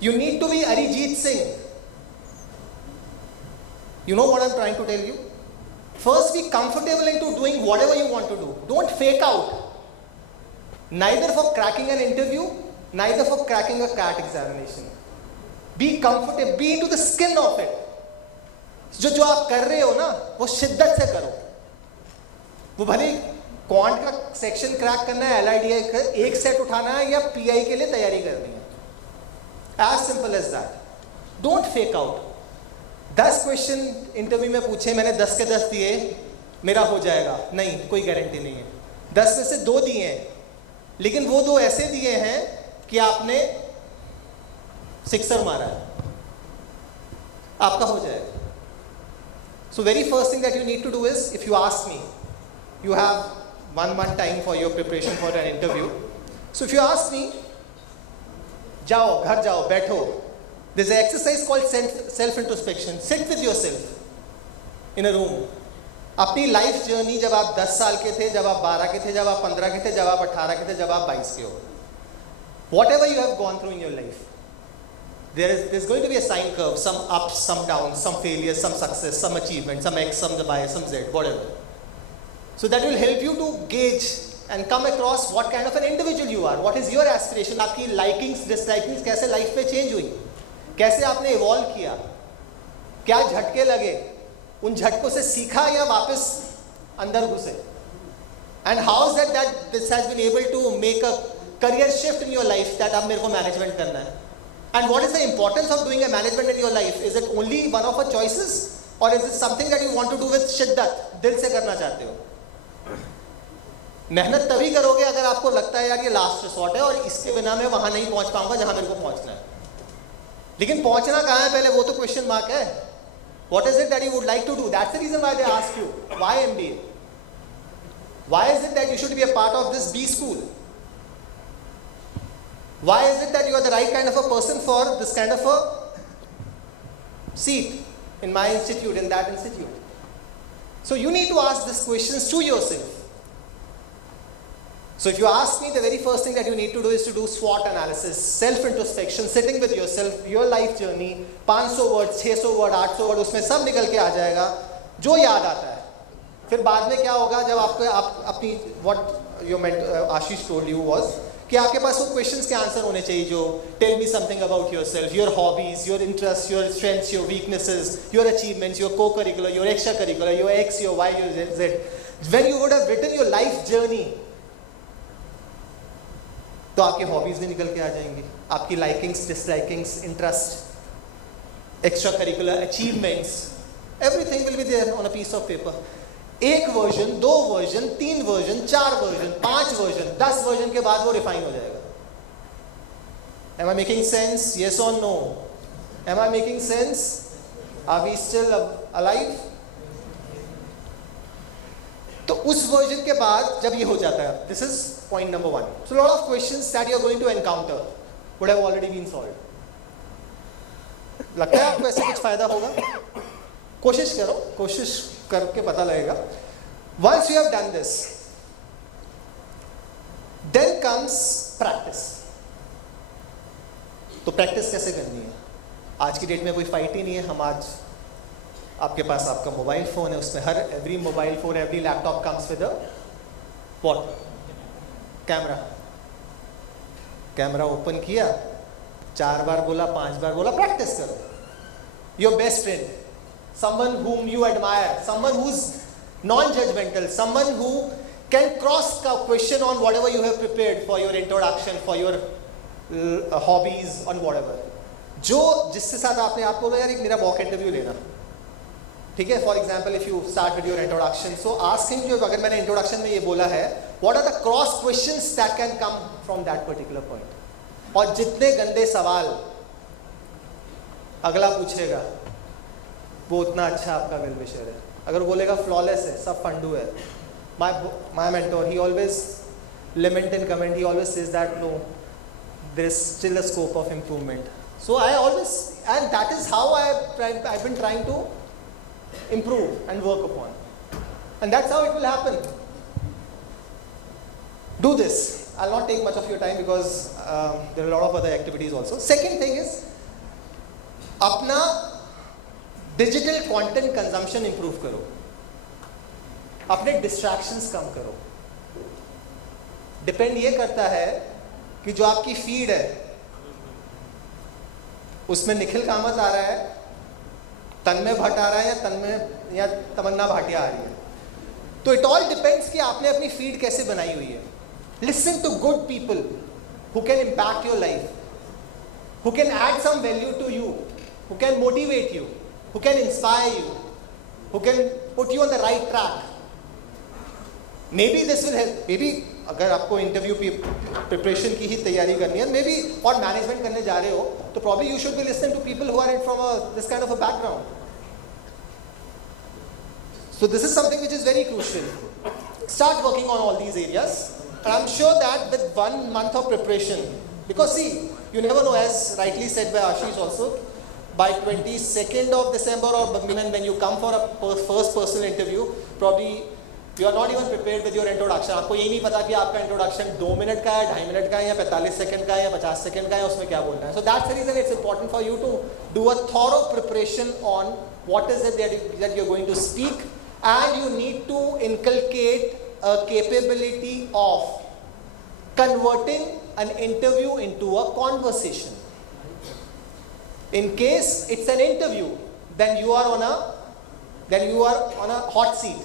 You need to be Arijit Singh. You know what I'm trying to tell you? First, be comfortable into doing whatever you want to do. Don't fake out. Neither for cracking an interview, neither for cracking a CAT examination. Be comfortable, be into the skin of it. जो आप कर रहे हो ना, वो शिद्दत से करो. वो भले क्वांट का सेक्शन क्रैक करना है, LIDI का एक सेट उठाना है या PI के लिए तैयारी करनी है. As simple as that. Don't fake out. 10 question interview में पूछे, मैंने 10 के 10 दिए, मेरा हो जाएगा. नहीं, कोई गारंटी नहीं है. 10 में से 2 दिए हैं, लेकिन वो 2 ऐसे दिए हैं कि आपने सिक्सर मारा है, आपका हो जाएगा. So very first thing that you need to do is, if you ask me, you have 1 month time for your preparation for an interview. So if you ask me, जाओ, घर जाओ, बैठो. There's an exercise called self-introspection. Sit with yourself in a room. अपनी life journey, जब आप 10 साल के थे, जब आप 12 के थे, जब आप 15 के थे, जब आप 18 के थे, जब आप 22 के हो. Whatever you have gone through in your life, there's going to be a sine curve, some ups, some downs, some failures, some success, some achievement, some X, some Y, some Z, whatever. So that will help you to gauge and come across what kind of an individual you are. What is your aspiration? आपकी likings, dislikings कैसे life में change हुई, कैसे आपने evolve किया, क्या झटके लगे, उन झटकों से सीखा या वापस अंदर घुसे. And how is that this has been able to make a career shift in your life that अब मेरे को मैनेजमेंट करना है. And what is the importance of doing a management in your life? Is it only one of our choices, or is it something that you want to do with शिद्दत, दिल से करना चाहते हो? मेहनत तभी करोगे अगर आपको लगता है यार ये लास्ट रिसोर्ट है और इसके बिना मैं वहां नहीं पहुंच पाऊंगा जहां मेरे को पहुंचना है. लेकिन पहुंचना कहां है पहले, वो तो क्वेश्चन मार्क है. What is it that you would like to do? That's the reason why they ask you, why MBA? Why is it that you should be a part of this B school? Why is it that you are the right kind of a person for this kind of a seat in my institute, in that institute? So you need to ask these questions to yourself. So if you ask me, the very first thing that you need to do is to do SWOT analysis, self-introspection, sitting with yourself, your life journey, 500 words, 600 word, 800 word, उसमें सब निकल के आ जाएगा जो याद आता है. फिर बाद में क्या होगा, जब आपको अपनी what your Ashish told you was कि आपके पास वो क्वेश्चंस के आंसर होने चाहिए जो tell me something about yourself, your hobbies, your interest, your strengths, your weaknesses, your achievements, your co-curricular, your extra curricular, your x, your y, your z. When you would have written your life journey, तो आपकी hobbies भी निकल के आ जाएंगी, आपकी likings, dislikings, interest, extra curricular, achievements, everything will be there on a piece of paper. 1 version, 2 version, 3 version, 4 version, 5 version, 10 version के बाद वो रिफाइन हो जाएगा. Am I making sense? Yes or no? Am I making sense? Are we still alive? तो उस version के बाद जब ये हो जाता है, this is point number 1. So a lot of questions that you are going to encounter would have already been solved. लगता है आपको ऐसे कुछ फायदा होगा? कोशिश करो, कोशिश करके पता लगेगा. Once you have done this, then comes practice. तो प्रैक्टिस कैसे करनी है? आज की डेट में कोई फाइट ही नहीं है. हम आज आपके पास आपका मोबाइल फोन है, उसमें हर every mobile phone, every laptop comes with a what? Camera. Camera open किया, 4 बार बोला, 5 बार बोला, प्रैक्टिस करो. Your best friend, someone whom you admire, someone who's non-judgmental, someone who can cross question on whatever you have prepared for your introduction, for your hobbies, on whatever. जो जिसके साथ आपने आपको बोला यार एक मेरा वॉक इंटरव्यू लेना, ठीक है? For example if you start with your introduction, so ask him, जो अगर मैंने इंट्रोडक्शन में ये बोला है, what are the cross questions that can come from that particular point. और जितने गंदे सवाल अगला पूछेगा वो उतना अच्छा आपका वेल विशर है. अगर बोलेगा फ्लॉलेस है, सब फंडू है, my mentor, he always lament and comment, he always says that no, there is still a scope of improvement. So I always, and that is how I've been trying to improve and work upon. And that's how it will happen. Do this. I'll not take much of your time because there are a lot of other activities also. Second thing is, अपना digital content consumption improve करो. अपने distractions कम करो. Depend ये करता है कि जो आपकी feed है, उसमें निखिल कामत आ रहा है, तन्मय भट्ट आ रहा है या तमन्ना भाटिया आ रही है. तो it all depends कि आपने अपनी feed कैसे बनाई हुई है. Listen to good people who can impact your life, who can add some value to you, who can motivate you, who can inspire you, who can put you on the right track. Maybe this will help. Maybe अगर आपको interview preparation की ही तैयारी करनी है, may be और management करने जा रहे हो, तो probably you should be listening to people who are from this kind of a background. So this is something which is very crucial. Start working on all these areas. And I'm sure that with 1 month of preparation, because see, you never know, as rightly said by Ashish also, by 22nd of December or when you come for a first personal interview, probably you are not even prepared with your introduction. आपको ये नहीं पता कि आपका introduction 2 minute का है, 2.5 minute का है, या 45 सेकंड का है, या 50 सेकंड का है, उसमें क्या बोलना है. So that's the reason it's important for you to do a thorough preparation on what is it that you're going to speak, and you need to inculcate a capability of converting an interview into a conversation. In case it's an interview, then you are on a hot seat,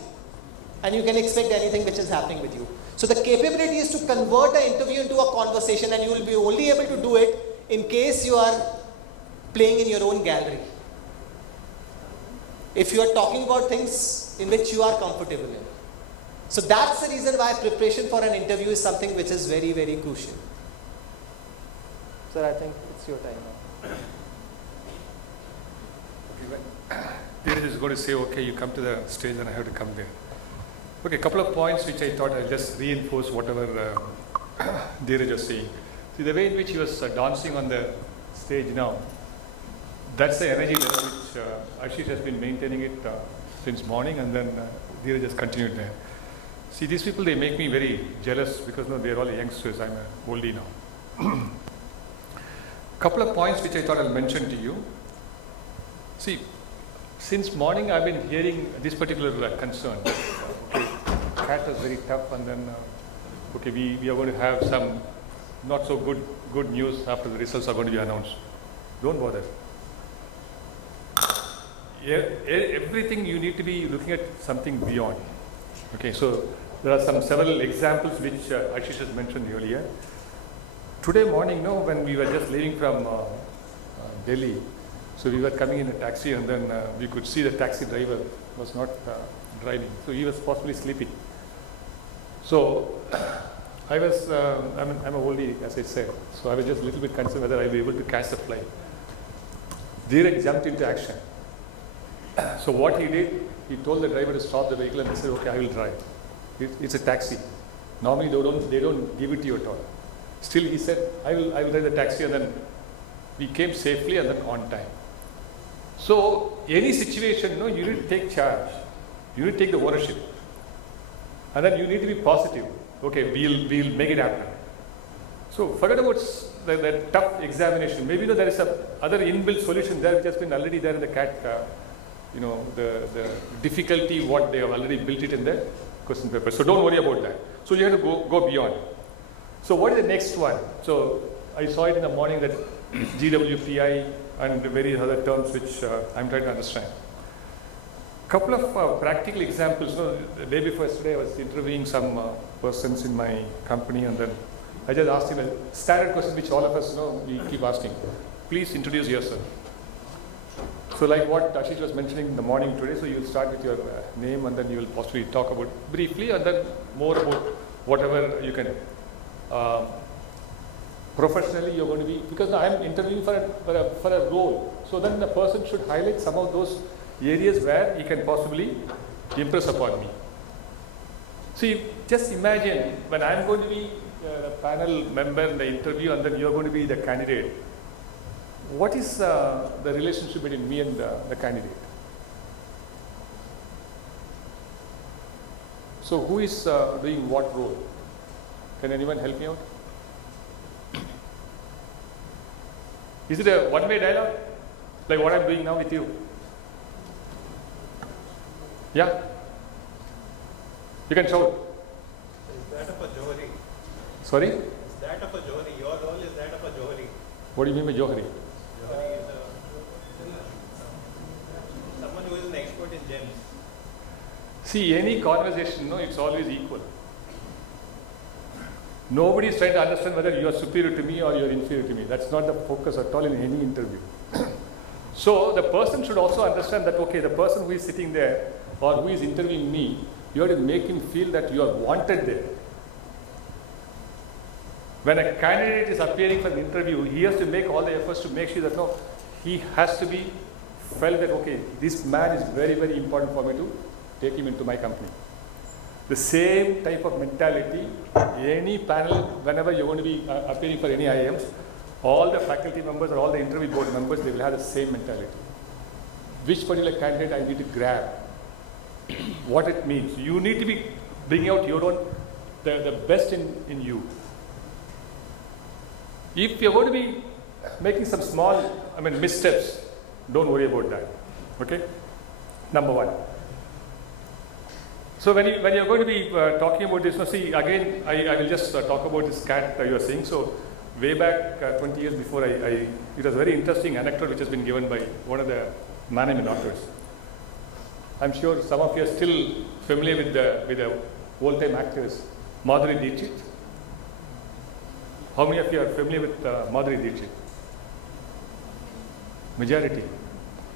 and you can expect anything which is happening with you. So the capability is to convert an interview into a conversation, and you will be only able to do it in case you are playing in your own gallery. If you are talking about things in which you are comfortable in. So that's the reason why preparation for an interview is something which is very, very crucial. Sir, I think it's your time now. Dheeraj is going to say, okay, you come to the stage and I have to come there. Okay, a couple of points which I thought I'll just reinforce whatever Dheeraj was saying. See, the way in which he was dancing on the stage now, that's the energy level which Ashish has been maintaining it since morning, and then Dheeraj has continued there. See, these people, they make me very jealous because no, they're all youngsters. I'm an oldie now. Couple of points which I thought I'll mention to you. See, since morning I've been hearing this particular concern. Okay, CAT was very tough, and then okay, we are going to have some not so good news after the results are going to be announced. Don't bother. Everything you need to be looking at something beyond. Okay, so there are several examples which Ashish has mentioned earlier. Today morning, when we were just leaving from Delhi, so we were coming in a taxi, and then we could see the taxi driver was not driving, so he was possibly sleeping. So I was, I'm an oldie, as I said, so I was just a little bit concerned whether I'll be able to catch the flight. Dheeraj jumped into action. So what he did, he told the driver to stop the vehicle, and he said, okay, I will drive. It's a taxi. Normally they don't give it to you at all. Still he said, I will drive the taxi, and then we came safely and then on time. So any situation, you need to take charge. You need to take the ownership. And then you need to be positive. Okay, we'll make it happen. So forget about the tough examination. Maybe there is a other inbuilt solution there which has been already there in the CAT, the difficulty, what they have already built it in the question paper. So don't worry about that. So you have to go beyond. So what is the next one? So I saw it in the morning that GWPI and various other terms which I'm trying to understand. Couple of practical examples. The day before yesterday, I was interviewing some persons in my company, and then I just asked him a standard question which all of us we keep asking. Please introduce yourself. So like what Ashish was mentioning in the morning today, so you'll start with your name, and then you will possibly talk about briefly, and then more about whatever you can. Professionally, you're going to be, because I'm interviewing for a role, so then the person should highlight some of those areas where he can possibly impress upon me. See, just imagine when I'm going to be the panel member in the interview, and then you're going to be the candidate. what is the relationship between me and the candidate? So who is doing what role? Can anyone help me out? Is it a one-way dialogue? Like what I'm doing now with you? Yeah? You can shout. Is that of a Johari? Sorry? Is that of a Johari? Your role is that of a Johari. What do you mean by Johari? Johari is someone who is an expert in gems. See, any conversation, no, it's always equal. Nobody is trying to understand whether you are superior to me or you are inferior to me. That's not the focus at all in any interview. So the person should also understand that, okay, the person who is sitting there or who is interviewing me, you have to make him feel that you are wanted there. When a candidate is appearing for an interview, he has to make all the efforts to make sure that, no, he has to be felt that, okay, this man is very, very important for me to take him into my company. The same type of mentality, any panel, whenever you're going to be appearing for any IIMs, all the faculty members or all the interview board members, they will have the same mentality. Which particular candidate I need to grab, what it means. You need to be bringing out your own, the best in you. If you're going to be making some small, missteps, don't worry about that. Okay? Number one. So when you're going to be talking about this, now see, again, I will just talk about this cat you are saying. So way back 20 years before, it was a very interesting anecdote which has been given by one of the management doctors. I'm sure some of you are still familiar with the old-time actors, Madhuri Dixit. How many of you are familiar with Madhuri Dixit? Majority.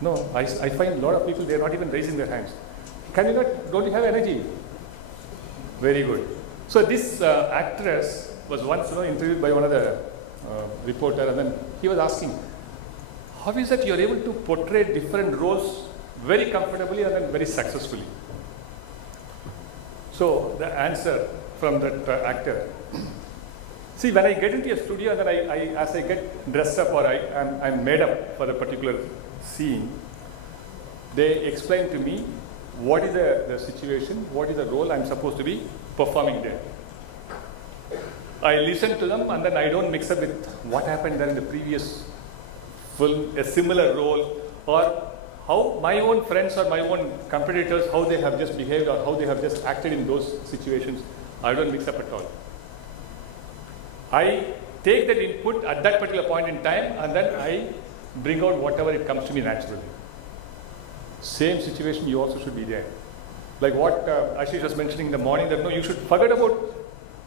No, I find a lot of people, they are not even raising their hands. Don't you have energy? Very good. So this actress was once interviewed by one of the reporter, and then he was asking, how is it you are able to portray different roles very comfortably and then very successfully? So the answer from that actor, see, when I get into a studio and then as I get dressed up or I'm made up for the particular scene, they explain to me what is the situation, what is the role I'm supposed to be performing there. I listen to them and then I don't mix up with what happened there in the previous film, a similar role, or how my own friends or my own competitors, how they have just behaved or how they have just acted in those situations. I don't mix up at all. I take that input at that particular point in time and then I bring out whatever it comes to me naturally. Same situation, you also should be there. Like what Ashish was mentioning in the morning, that no, you should forget about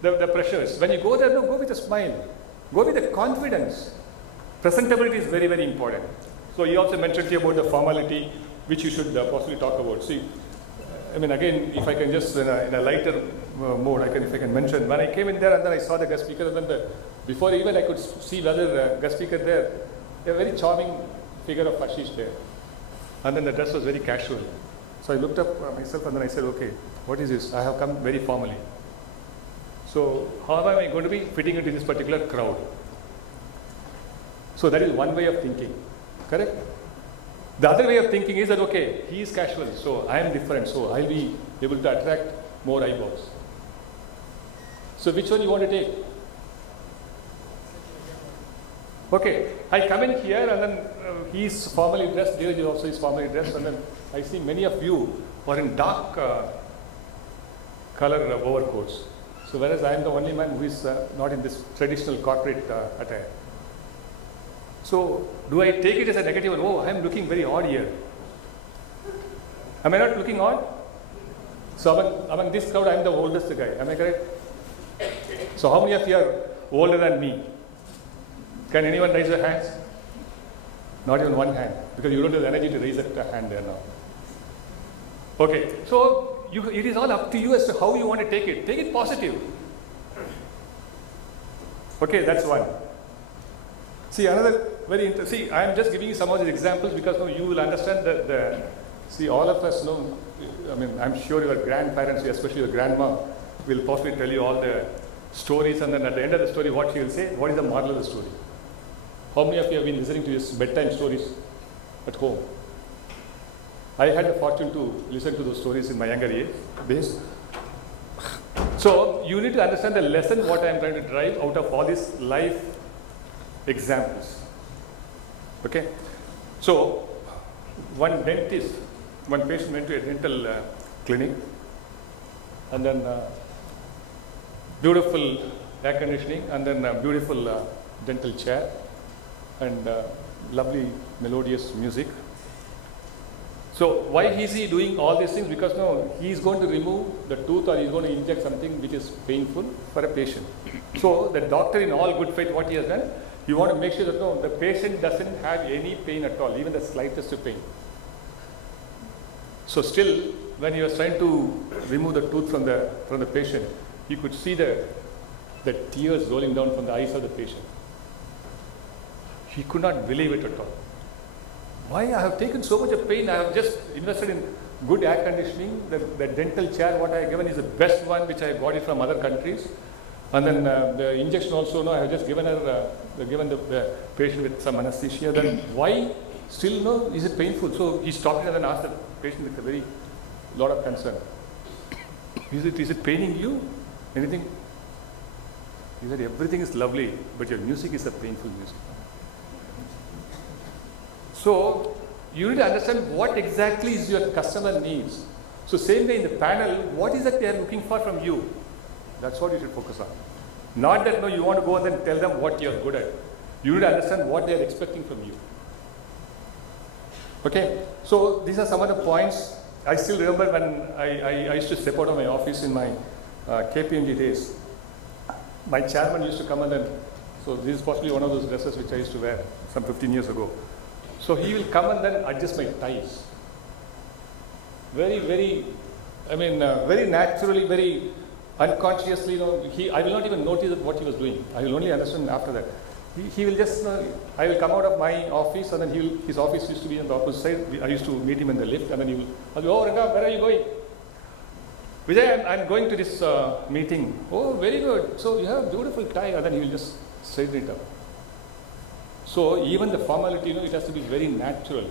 the pressures. When you go there, no, go with a smile. Go with a confidence. Presentability is very, very important. So he also mentioned here about the formality, which you should possibly talk about. See, again, if I can just in a lighter mode, if I can mention, when I came in there and then I saw the guest speaker, and then before even I could see whether guest speaker there, a very charming figure of Ashish there. And then the dress was very casual. So I looked up myself and then I said, okay, what is this? I have come very formally. So how am I going to be fitting into this particular crowd? So that is one way of thinking, correct? The other way of thinking is that, okay, he is casual, so I am different, so I'll be able to attract more eyeballs. So which one you want to take? Okay, I come in here and then he is formally dressed, Dheeraj also is formally dressed, and then I see many of you are in dark color overcoats. So whereas I am the only man who is not in this traditional corporate attire. So do I take it as a negative? Oh, I am looking very odd here. Am I not looking odd? So among this crowd, I am the oldest guy. Am I correct? So how many of you are older than me? Can anyone raise their hands? Not even one hand, because you don't have the energy to raise a hand there now. Okay, so it is all up to you as to how you want to take it. Take it positive. Okay, that's one. See, another very interesting. See, I am just giving you some of these examples because you will understand that see, all of us know. I'm sure your grandparents, especially your grandma, will possibly tell you all the stories, and then at the end of the story, what she will say, what is the moral of the story? How many of you have been listening to these bedtime stories at home? I had the fortune to listen to those stories in my younger days. So you need to understand the lesson what I am trying to drive out of all these life examples. Okay? So one patient went to a dental clinic, and then beautiful air conditioning, and then beautiful dental chair, and lovely melodious music. So why is he doing all these things? Because no, he is going to remove the tooth, or he is going to inject something which is painful for a patient. So the doctor, in all good faith, what he has done, you want to make sure that no, the patient doesn't have any pain at all, even the slightest pain. So still, when he was trying to remove the tooth from the patient, he could see the tears rolling down from the eyes of the patient. He could not believe it at all. Why I have taken so much of pain? I have just invested in good air conditioning. The dental chair what I have given is the best one, which I got it from other countries. And then the injection also, no, I have just given the patient with some anesthesia. Then why still no? Is it painful? So he stopped and then asked the patient with a very lot of concern. Is it paining you? Anything? He said, everything is lovely, but your music is a painful music. So you need to understand what exactly is your customer needs. So same way in the panel, what is that they are looking for from you? That's what you should focus on. Not that no, you want to go and then tell them what you're good at. You need to understand what they are expecting from you. Okay, so these are some of the points. I still remember when I used to step out of my office in my KPMG days. My chairman used to come and then, so this is possibly one of those dresses which I used to wear some 15 years ago. So he will come and then adjust my ties. Very, very, very naturally, very unconsciously, I will not even notice what he was doing. I will only understand after that. He will just, I will come out of my office, and then his office used to be on the opposite side. I used to meet him in the lift, and then I'll be, oh, Ranga, where are you going? Vijay, I'm going to this meeting. Oh, very good. So you have a beautiful tie, and then he will just straighten it up. So even the formality, it has to be very natural.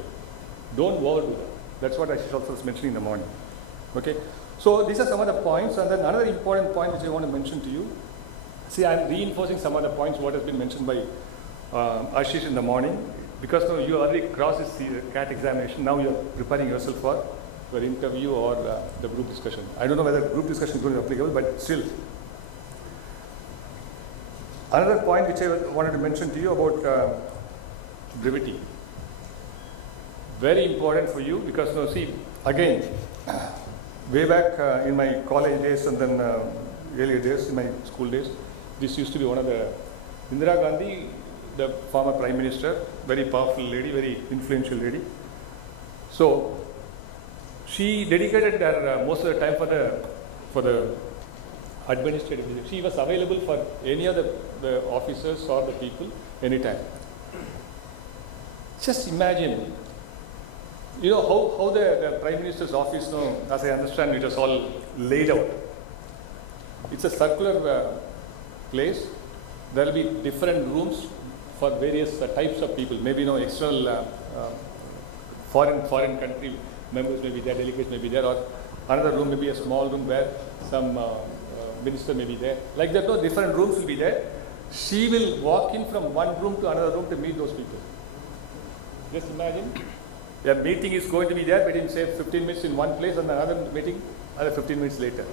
Don't overdo that. That's what I also was mentioning in the morning. Okay. So these are some of the points, and then another important point which I want to mention to you. See, I'm reinforcing some of the points what has been mentioned by Ashish in the morning, because now you already crossed this CAT examination. Now you're preparing yourself for your interview or the group discussion. I don't know whether group discussion is going to be applicable, but still. Another point which I wanted to mention to you about brevity. Very important for you, because now see, again, way back in my college days and then earlier days, in my school days, this used to be one of the Indira Gandhi, the former Prime Minister, very powerful lady, very influential lady. So she dedicated her most of the time for the administrative visit. She was available for any of the officers or the people anytime. Just imagine, how the Prime Minister's office, as I understand, it was all laid out. It's a circular place. There will be different rooms for various types of people. Maybe external foreign country members may be there, delegates may be there, or another room may be a small room where some minister may be there. Like that, different rooms will be there. She will walk in from one room to another room to meet those people. Just imagine, a meeting is going to be there between say 15 minutes in one place and another meeting another 15 minutes later.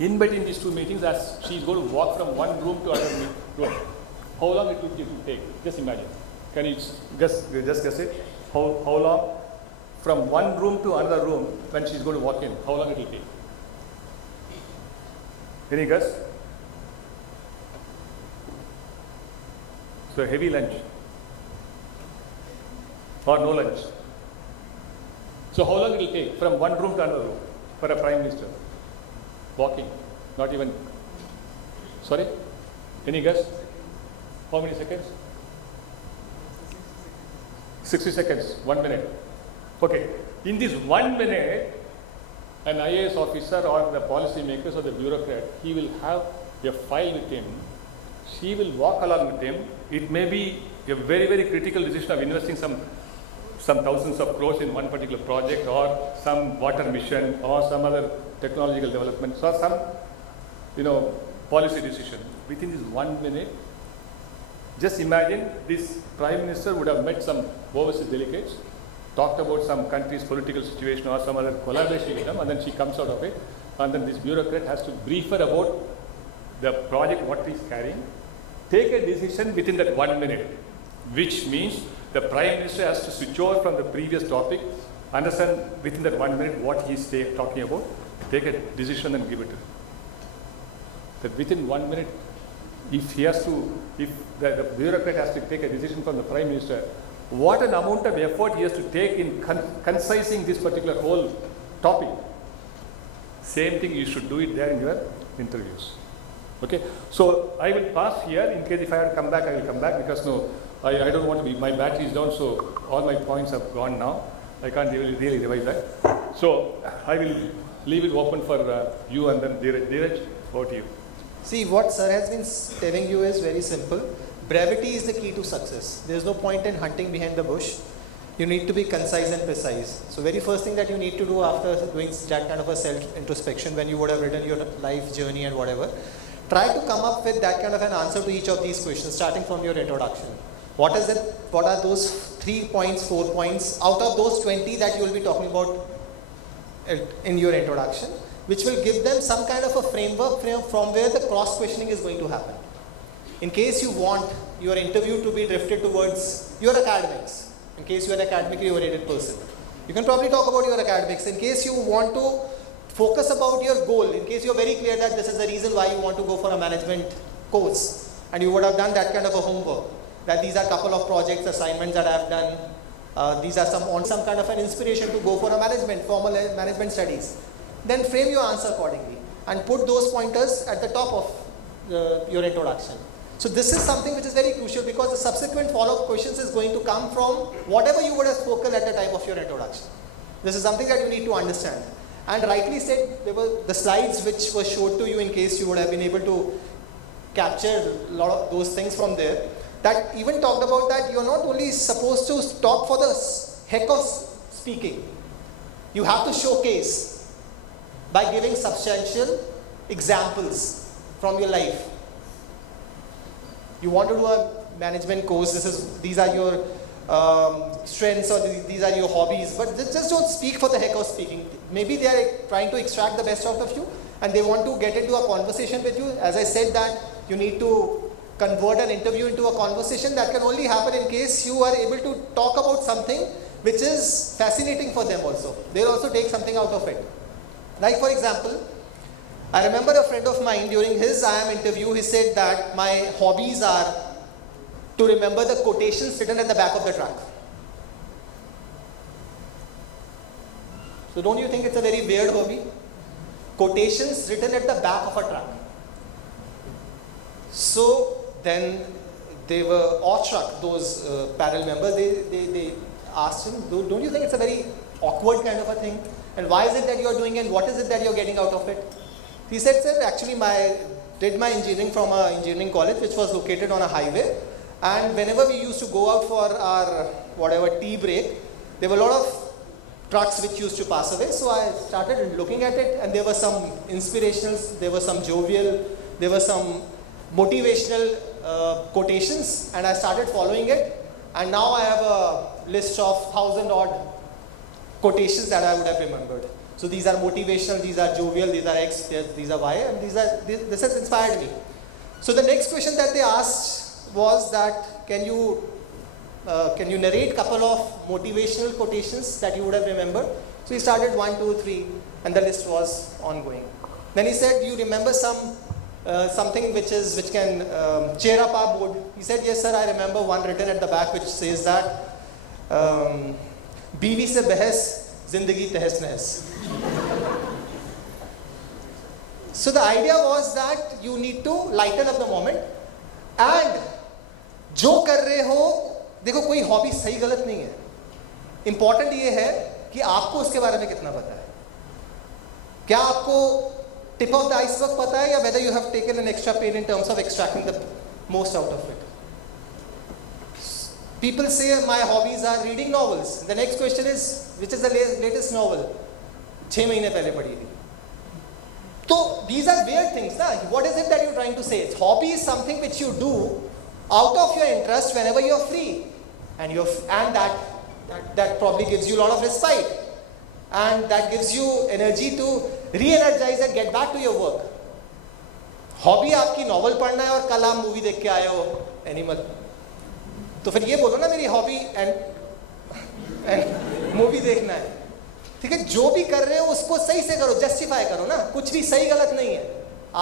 In between these two meetings, as she is going to walk from one room to another room, how long it will take? Just imagine. Can you just guess it? How long? From one room to another room, when she is going to walk in, how long it will take? Any guess? So heavy lunch or no lunch. So how long it will take from one room to another room for a Prime Minister? Walking, not even. Sorry? Any guess? How many seconds? 60 seconds, 1 minute. Okay, in this 1 minute, an IAS officer or the policy makers or the bureaucrat, he will have a file with him. She will walk along with him. It may be a very, very critical decision of investing some thousands of crores in one particular project, or some water mission, or some other technological developments, or some, policy decision. Within this 1 minute, just imagine this Prime Minister would have met some overseas delegates, talked about some country's political situation or some other collaboration with them, and then she comes out of it, and then this bureaucrat has to brief her about the project, what he's carrying, take a decision within that 1 minute, which means the Prime Minister has to switch over from the previous topic, understand within that 1 minute what he's talking about, take a decision and give it to him. That within 1 minute, if the bureaucrat has to take a decision from the Prime Minister, what an amount of effort he has to take in concising this particular whole topic. Same thing, you should do it there in your interviews. Okay, so I will pass here. In case if I have to come back, I will come back, because I don't want to be, my battery is down, so all my points have gone now. I can't really revise that. So I will leave it open for you, and then Dheeraj, over to you. See, what sir has been telling you is very simple. Brevity is the key to success. There is no point in hunting behind the bush. You need to be concise and precise. So very first thing that you need to do after doing that kind of a self-introspection, when you would have written your life journey and whatever, try to come up with that kind of an answer to each of these questions, starting from your introduction. What is it? What are those 3 points, 4 points out of those 20 that you will be talking about in your introduction, which will give them some kind of a framework from where the cross questioning is going to happen. In case you want your interview to be drifted towards your academics, in case you are an academically oriented person, you can probably talk about your academics. In case you want to focus about your goal, in case you are very clear that this is the reason why you want to go for a management course, and you would have done that kind of a homework, that these are a couple of projects, assignments that I have done, these are some kind of an inspiration to go for a formal management studies, then frame your answer accordingly and put those pointers at the top of your introduction. So this is something which is very crucial, because the subsequent follow-up questions is going to come from whatever you would have spoken at the time of your introduction. This is something that you need to understand. And rightly said, there were the slides which were showed to you, in case you would have been able to capture a lot of those things from there, that even talked about that you're not only supposed to talk for the heck of speaking. You have to showcase by giving substantial examples from your life. You want to do a management course, these are your strengths, or these are your hobbies, but just don't speak for the heck of speaking. Maybe they are trying to extract the best out of you, and they want to get into a conversation with you. As I said, that you need to convert an interview into a conversation. That can only happen in case you are able to talk about something which is fascinating for them also. They'll also take something out of it. Like for example, I remember a friend of mine during his IIM interview, he said that my hobbies are to remember the quotations written at the back of the truck. So don't you think it's a very weird hobby? Quotations written at the back of a truck. So then they were awestruck, those panel members. They asked him, don't you think it's a very awkward kind of a thing? And why is it that you're doing it? What is it that you're getting out of it? He said, sir, actually did my engineering from an engineering college which was located on a highway. And whenever we used to go out for our tea break, there were a lot of trucks which used to pass away. So I started looking at it, and there were some inspirationals, there were some jovial, there were some motivational quotations, and I started following it. And now I have a list of 1,000 odd quotations that I would have remembered. So these are motivational, these are jovial, these are X, these are Y, and this has inspired me. So the next question that they asked was that, can you narrate a couple of motivational quotations that you would have remembered? So he started 1, 2, 3, and the list was ongoing. Then he said, do you remember something which can cheer up our mood? He said, yes sir, I remember one written at the back which says that, बीवी से बहस जिंदगी तहस नहस. So the idea was that you need to lighten up the moment, and जो कर रहे हो, देखो कोई हॉबी सही गलत नहीं है. इंपॉर्टेंट ये है कि आपको उसके बारे में कितना पता है. क्या आपको टिप ऑफ द आइसबर्ग पता है, या whether you have taken an extra pain in terms of extracting the most out of it. People say my hobbies are reading novels. The next question is, which is the latest novel? 6 महीने पहले पढ़ी थी. So these are weird things, na? What is it that you're trying to say? Hobby is something which you do out of your interest whenever you're free, and that probably gives you a lot of respite, and that gives you energy to re-energize and get back to your work. Hobby आपकी novel पढ़ना है और कल आप movie देख के आए हो एनिमल, तो फिर ये बोलो ना मेरी हॉबी एंड मूवी देखना है. ठीक है, जो भी कर रहे हो उसको सही से करो, जस्टिफाई करो ना, कुछ भी सही गलत नहीं है.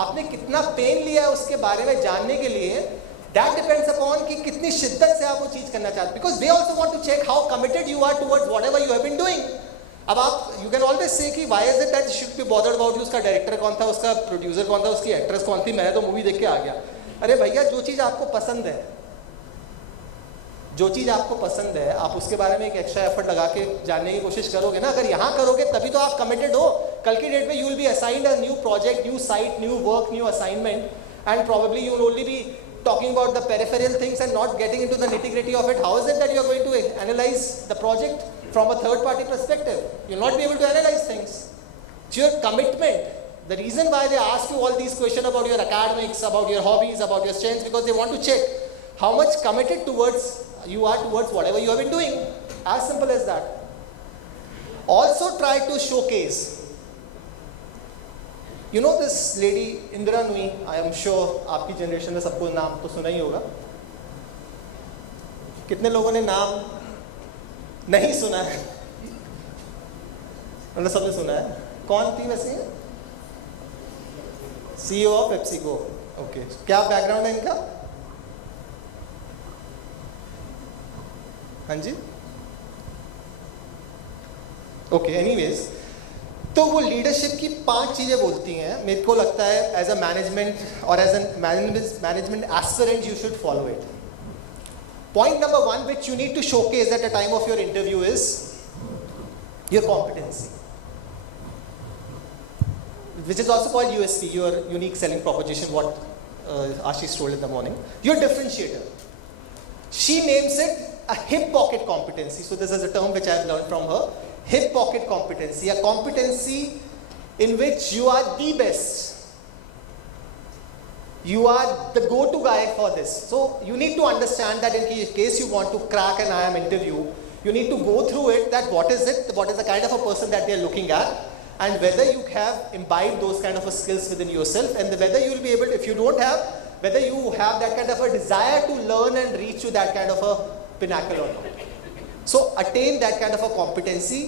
आपने कितना पेन लिया है उसके बारे में जानने के लिए, दैट डिपेंड्स अपॉन कि कितनी शिद्दत से आप वो चीज करना चाहते, because they also want to check how committed you are towards whatever you have been doing. अब आप यू कैन ऑलवेज से कि why is it that you should be bothered about उसका डायरेक्टर कौन था, उसका प्रोड्यूसर कौन था, उसकी एक्ट्रेस कौन थी, मैं तो मूवी देख के आ गया. अरे भैया, जो चीज आपको पसंद है, जो चीज आपको पसंद है, आप उसके बारे में एक एक्स्ट्रा एफर्ट लगा के जानने की कोशिश करोगे ना. अगर यहाँ करोगे तभी तो आप कमिटेड हो. कल की डेट में you will be assigned a new project, new site, new work, new assignment, and probably you will only be talking about the peripheral things and not getting into the nitty-gritty of it. How is it that you are going to analyze the project from a third-party perspective? You will not be able to analyze things. It's your commitment. The reason why they ask you all these questions about your academics, about your hobbies, about your strengths, because they want to check how much committed towards you are towards whatever you have been doing. As simple as that. Also try to showcase. You know this lady Indra Nui, I am sure आपकी generation में सबको नाम तो सुना ही होगा. कितने लोगों ने नाम नहीं सुना है? मतलब सबने सुना है. कौन थी वैसे? CEO of PepsiCo. ओके, क्या बैकग्राउंड है इनका? हाँ जी, ओके. एनीवेज, तो वो लीडरशिप की 5 चीजें बोलती हैं. मेरे को लगता है एज अ मैनेजमेंट और as a management aspirant you should follow it. Point number 1 which you need to showcase at the time of your interview is your competency, which is also called USP, your unique selling proposition, what Ashish told in the morning. Your differentiator. She names it a hip pocket competency. So this is a term which I have learned from her. Hip pocket competency, a competency in which you are the best. You are the go-to guy for this. So you need to understand that in case you want to crack an IIM interview, you need to go through it, that what is the kind of a person that they are looking at, and whether you have imbibed those kind of a skills within yourself, and whether you will be able to, if you don't have, whether you have that kind of a desire to learn and reach to that kind of a pinnacle or not. So attain that kind of a competency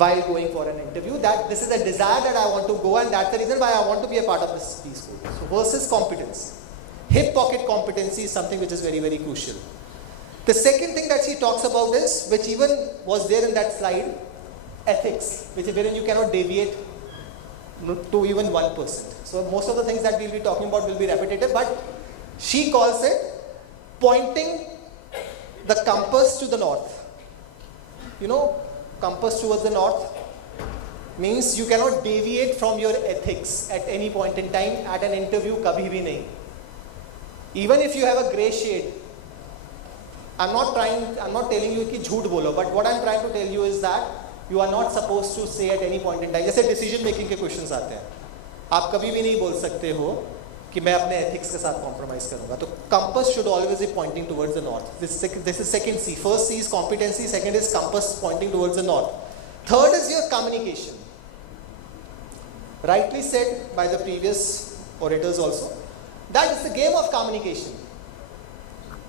while going for an interview, that this is a desire that I want to go, and that's the reason why I want to be a part of these schools. So versus competence. Hip pocket competency is something which is very, very crucial. The second thing that she talks about is, which even was there in that slide, ethics, wherein you cannot deviate to even 1%. So most of the things that we'll be talking about will be repetitive, but she calls it pointing the compass to the north. You know, compass towards the north means you cannot deviate from your ethics at any point in time. At an interview, kabhi bhi nahi. Even if you have a gray shade, I'm not telling you कि झूठ बोलो, but what I'm trying to tell you is that you are not supposed to say at any point in time. जैसे decision making के questions आते हैं, आप कभी भी नहीं बोल सकते हो कि मैं अपने ethics के साथ compromise करूँगा. तो compass should always be pointing towards the north. This is second C. First C is competency. Second is compass pointing towards the north. Third is your communication. Rightly said by the previous orators also, that is the game of communication.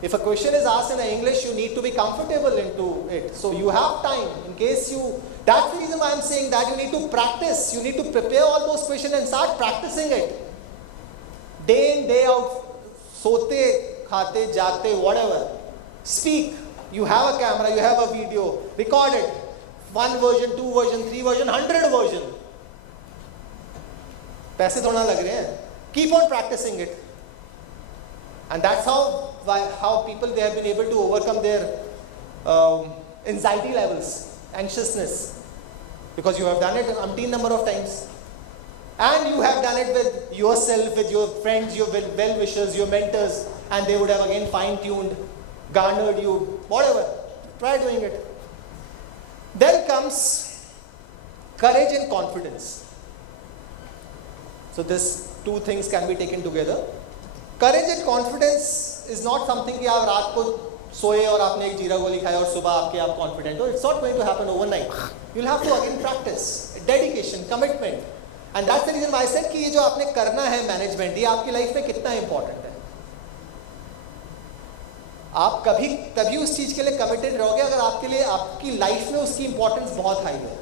If a question is asked in English, you need to be comfortable into it. So you have time in case you, that's the reason why I'm saying that you need to practice. You need to prepare all those questions and start practicing it. Day in, day out, sote, khate, jagte, whatever. Speak. You have a camera, you have a video, record it. 1 version, 2 version, 3 version, 100 version. पैसे थोड़ा लग रहे हैं. Keep on practicing it. And that's how people, they have been able to overcome their anxiety levels, anxiousness. Because you have done it an umpteen number of times. And you have done it with yourself, with your friends, your well-wishers, your mentors, and they would have again fine-tuned garnered you, whatever. Try doing it. Then comes courage and confidence. So these two things can be taken together. Courage and confidence is not something कि आप रात को सोए और आपने एक जीरा गोली खाया और सुबह आपके आप confident हो. It's not going to happen overnight. You'll have to again practice, dedication, commitment. And that's the reason why I said कि ये जो आपने करना है management, ये आपकी life में कितना important है. आप कभी तभी उस चीज के लिए committed रहोगे अगर आपके लिए आपकी life में उसकी importance बहुत high है.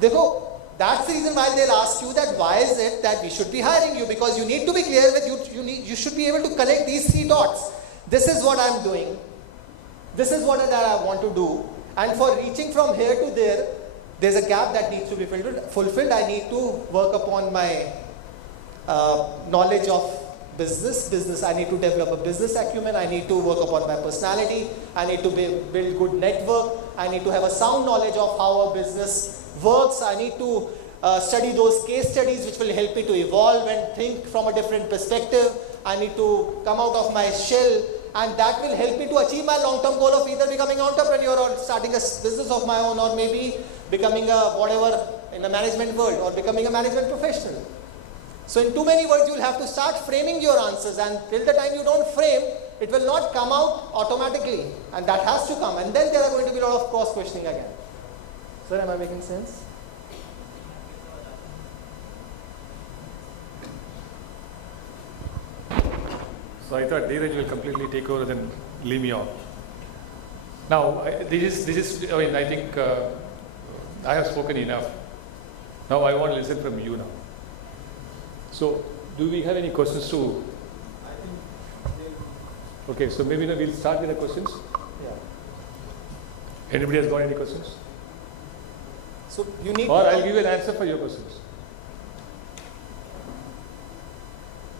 देखो, that's the reason why they'll ask you that why is it that we should be hiring you, because you need to be clear with you should be able to connect these 3 dots. This is what I'm doing. This is what that I want to do. And for reaching from here to there, there's a gap that needs to be fulfilled. I need to work upon my knowledge of business. I need to develop a business acumen. I need to work upon my personality. I need to build good network. I need to have a sound knowledge of how a business works. I need to study those case studies which will help me to evolve and think from a different perspective. I need to come out of my shell, and that will help me to achieve my long-term goal of either becoming an entrepreneur or starting a business of my own, or maybe becoming a whatever in the management world, or becoming a management professional. So in too many words, you will have to start framing your answers, and till the time you don't frame, it will not come out automatically, and that has to come. And then there are going to be a lot of cross-questioning again. Sir, am I making sense? So I thought Dheeraj will completely take over and leave me off. Now, I mean, I think I have spoken enough. Now I want to listen from you now. So, do we have any questions to? Okay, so maybe we'll start with the questions. Yeah. Anybody has got any questions? So you need. Or I'll give you an answer for your questions.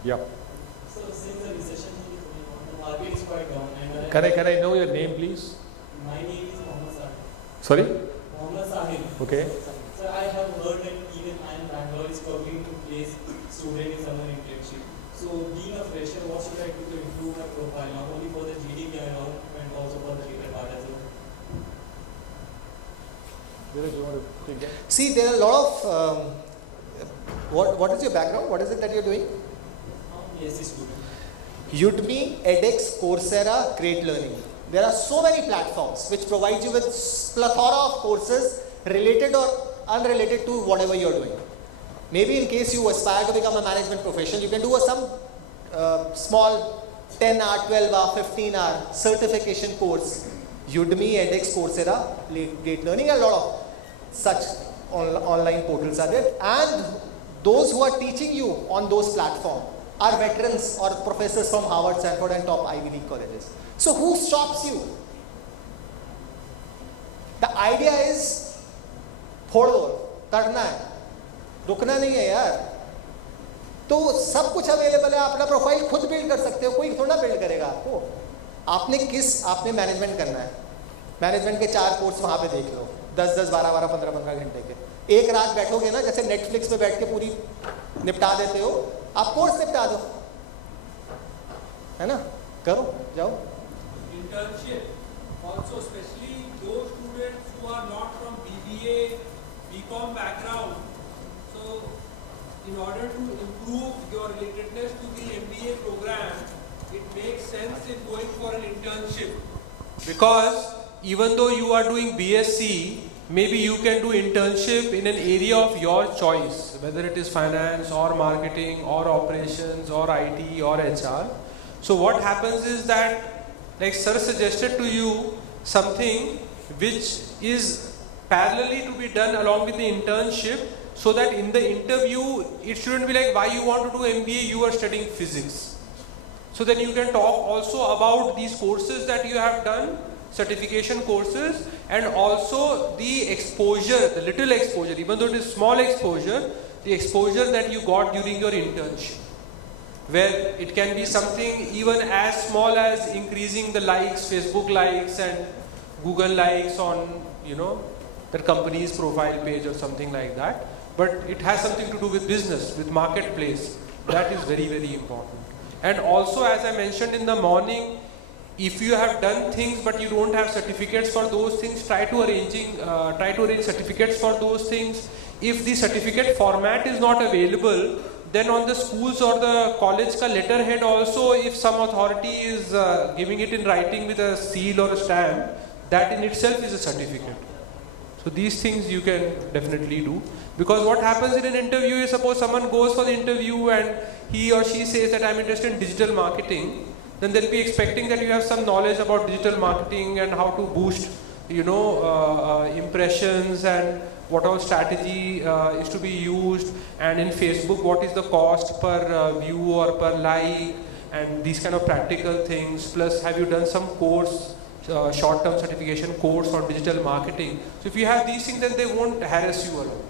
Yeah. So since the recession is going on, the market is quite down. And Can I know your name, please? my name is Mohammed Sahil. Sorry? Mohammed Sahil. Okay. So I have heard that even Bangalore is struggling to place student in summer internship. So being a fresher, what should I do to improve my profile, not only for the GD and also for the later part as well? Dheeraj, you want to take that? See, there are a lot of. What is your background? What is it that you're doing? Yes, student. Udemy, edX, Coursera, Great Learning. There are so many platforms which provide you with plethora of courses related or unrelated to whatever you're doing. Maybe in case you aspire to become a management professional, you can do some small 10-hour, 12-hour, 15-hour certification course. Udemy, edX, Coursera, Great Learning, a lot of such online portals are there. And those who are teaching you on those platforms are veterans or professors from Harvard, Stanford and top Ivy League colleges. So who stops you? The idea is, फोड़ो, करना है, रुकना नहीं है यार. तो सब कुछ available है, अपना प्रोफाइल खुद बिल्ड कर सकते हो, कोई थोड़ा बिल्ड करेगा आपको. आपने मैनेजमेंट करना है, मैनेजमेंट के 4 कोर्स वहाँ पे देख लो, 10-10, 12-12, 15-15 घंटे के. एक रात बैठोगे ना, जैसे नेटफ्लिक्स पे बैठ के पूरी निपटा देते हो, आप कोर्स निपटा दो, है ना? करो, जाओ. Internship, also especially those students who are not from BBA, BCom background. So, in order to improve your relatedness to the MBA program, it makes sense in going for an internship. Because even though you are doing BSc, maybe you can do internship in an area of your choice, whether it is finance or marketing or operations or IT or HR. So what happens is that, like sir suggested to you, something which is parallelly to be done along with the internship, so that in the interview it shouldn't be like, why you want to do MBA, you are studying physics. So then you can talk also about these courses that you have done, certification courses, and also the exposure, the little exposure, even though it is small exposure, the exposure that you got during your internship, where it can be something even as small as increasing the likes, Facebook likes and Google likes on, that company's profile page or something like that. But it has something to do with business, with marketplace. That is very, very important. And also, as I mentioned in the morning, if you have done things but you don't have certificates for those things, try to arrange certificates for those things. If the certificate format is not available, then on the schools or the college ka letterhead also, if some authority is giving it in writing with a seal or a stamp, that in itself is a certificate. So these things you can definitely do. Because what happens in an interview is, suppose someone goes for the interview and he or she says that I'm interested in digital marketing, then they'll be expecting that you have some knowledge about digital marketing and how to boost, impressions and what all strategy is to be used, and in Facebook what is the cost per view or per like, and these kind of practical things. Plus, have you done some course, short-term certification course on digital marketing? So if you have these things, then they won't harass you a lot.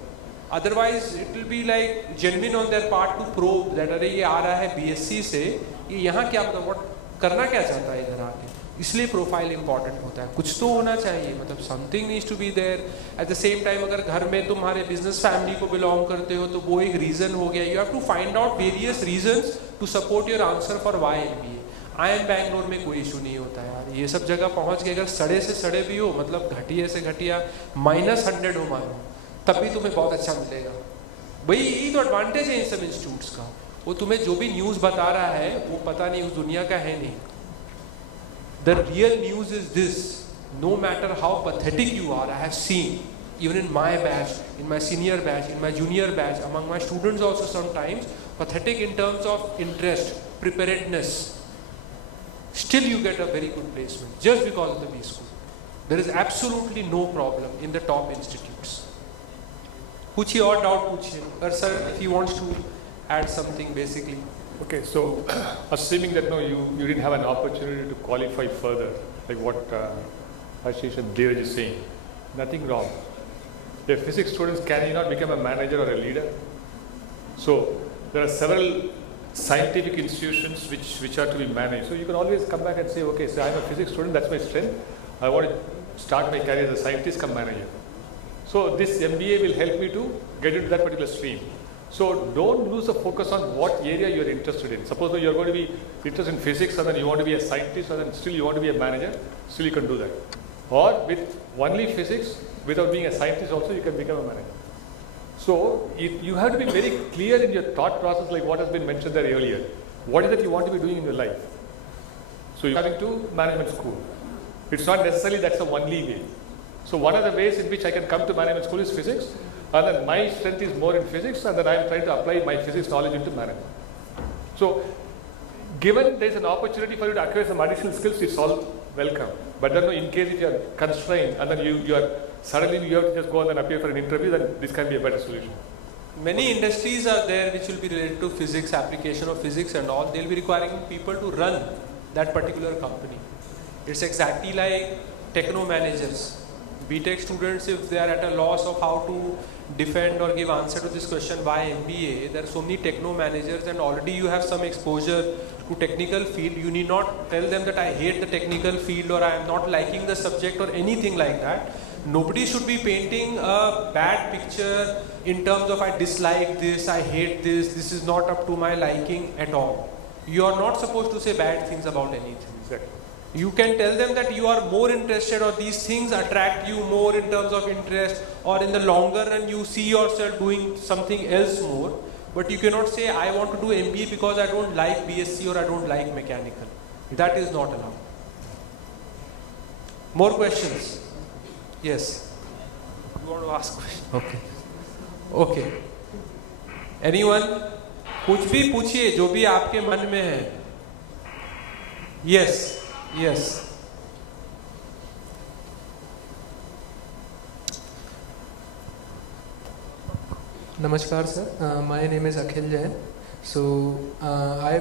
Otherwise, it will be like genuine on their part to probe that अरे ये आ रहा है BSc से, ये यहाँ क्या मतलब what करना क्या चाहता है इधर आके, इसलिए प्रोफाइल इंपॉर्टेंट होता है. कुछ तो होना चाहिए, मतलब something needs to be there. At the same time अगर घर में तुम्हारे बिजनेस फैमिली को बिलोंग करते हो तो वो एक रीजन हो गया. You have to find out various reasons to support your answer for why MBA. IIM Bangalore में कोई इशू नहीं होता है यार. ये सब जगह पहुंच के अगर सड़े से सड़े भी हो, मतलब घटिया से घटिया -100 हो मानो, तब भी तुम्हें बहुत अच्छा मिलेगा. भाई यही तो एडवांटेज है इन सब इंस्टीट्यूट्स का. वो तुम्हें जो भी न्यूज़ बता रहा है वो पता नहीं उस दुनिया का है नहीं. The real news is this: no matter how pathetic you are, I have seen, even in my batch, in my senior batch, in my junior batch, among my students also sometimes, pathetic in terms of interest, preparedness. Still you get a very good placement just because of the B school. There is absolutely no problem in the top institutes. पूछिए और doubt पूछिए. और sir, if he wants to add something basically. Okay, so assuming that no, you didn't have an opportunity to qualify further, like what Ashish and Dheeraj is saying, nothing wrong. If physics students, can you not become a manager or a leader? So there are several scientific institutions which are to be managed. So you can always come back and say, okay, so I'm a physics student, that's my strength. I want to start my career as a scientist, come manager. So this MBA will help me to get into that particular stream. So don't lose the focus on what area you are interested in. Suppose you're going to be interested in physics and then you want to be a scientist and then still you want to be a manager, still you can do that. Or with only physics, without being a scientist also, you can become a manager. So you have to be very clear in your thought process, like what has been mentioned there earlier. What is it you want to be doing in your life? So you're coming to management school. It's not necessarily that's the only way. So one of the ways in which I can come to management school is physics. And then my strength is more in physics, and then I am trying to apply my physics knowledge into management. So, given there is an opportunity for you to acquire some additional skills, it's all welcome. But then, in case if you are constrained and then you are suddenly you have to just go and then appear for an interview, then this can be a better solution. Many industries are there which will be related to physics, application of physics and all. They'll be requiring people to run that particular company. It's exactly like techno managers. BTech students, if they are at a loss of how to defend or give answer to this question, why MBA, there are so many techno managers and already you have some exposure to technical field. You need not tell them that I hate the technical field or I am not liking the subject or anything like that. Nobody should be painting a bad picture in terms of I dislike this, I hate this is not up to my liking at all. You are not supposed to say bad things about anything. Exactly. You can tell them that you are more interested or these things attract you more in terms of interest, or in the longer run you see yourself doing something else more. But you cannot say I want to do MBA because I don't like BSc or I don't like mechanical. That is not allowed. More questions? Yes. You want to ask questions? Okay. Okay. Anyone? कुछ भी पूछिए जो भी आपके मन में है. Yes. Yes. Namaskar sir, my name is Akhil Jain. So I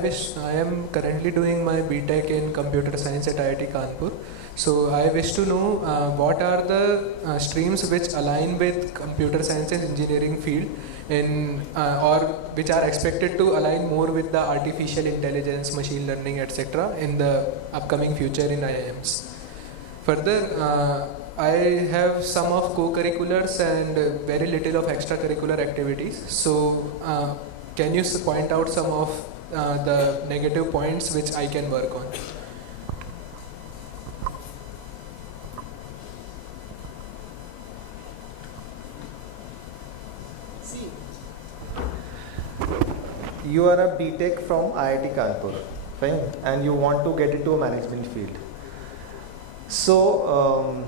am currently doing my BTech in computer science at IIT Kanpur. So I wish to know what are the streams which align with computer science and engineering field or which are expected to align more with the artificial intelligence, machine learning, etc. in the upcoming future in IIMs. Further, I have some of co-curriculars and very little of extracurricular activities. So can you point out some of the negative points which I can work on? you are a BTech from IIT Kanpur, fine, and you want to get into a management field. So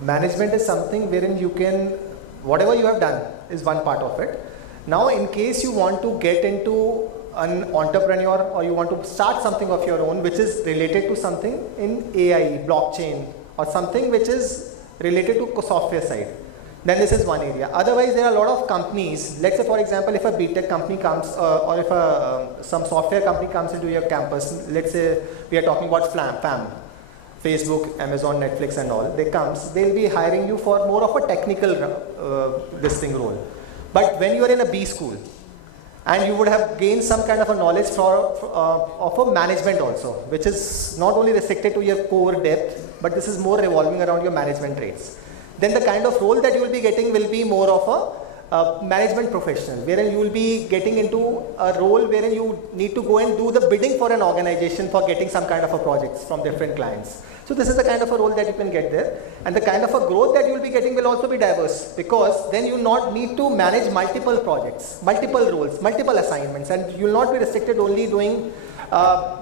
management is something wherein you can, whatever you have done is one part of it. Now in case you want to get into an entrepreneur or you want to start something of your own which is related to something in AI, blockchain, or something which is related to software side, then this is one area. Otherwise there are a lot of companies, let's say for example if a BTech company comes or if some software company comes into your campus, let's say we are talking about FAM, Facebook, Amazon, Netflix and all, they'll be hiring you for more of a technical this thing role. But when you are in a B school, and you would have gained some kind of a knowledge of a management also, which is not only restricted to your core depth, but this is more revolving around your management traits. Then the kind of role that you will be getting will be more of a management professional, wherein you will be getting into a role wherein you need to go and do the bidding for an organization for getting some kind of a projects from different clients. So this is the kind of a role that you can get there, and the kind of a growth that you will be getting will also be diverse, because then you not need to manage multiple projects, multiple roles, multiple assignments, and you will not be restricted only doing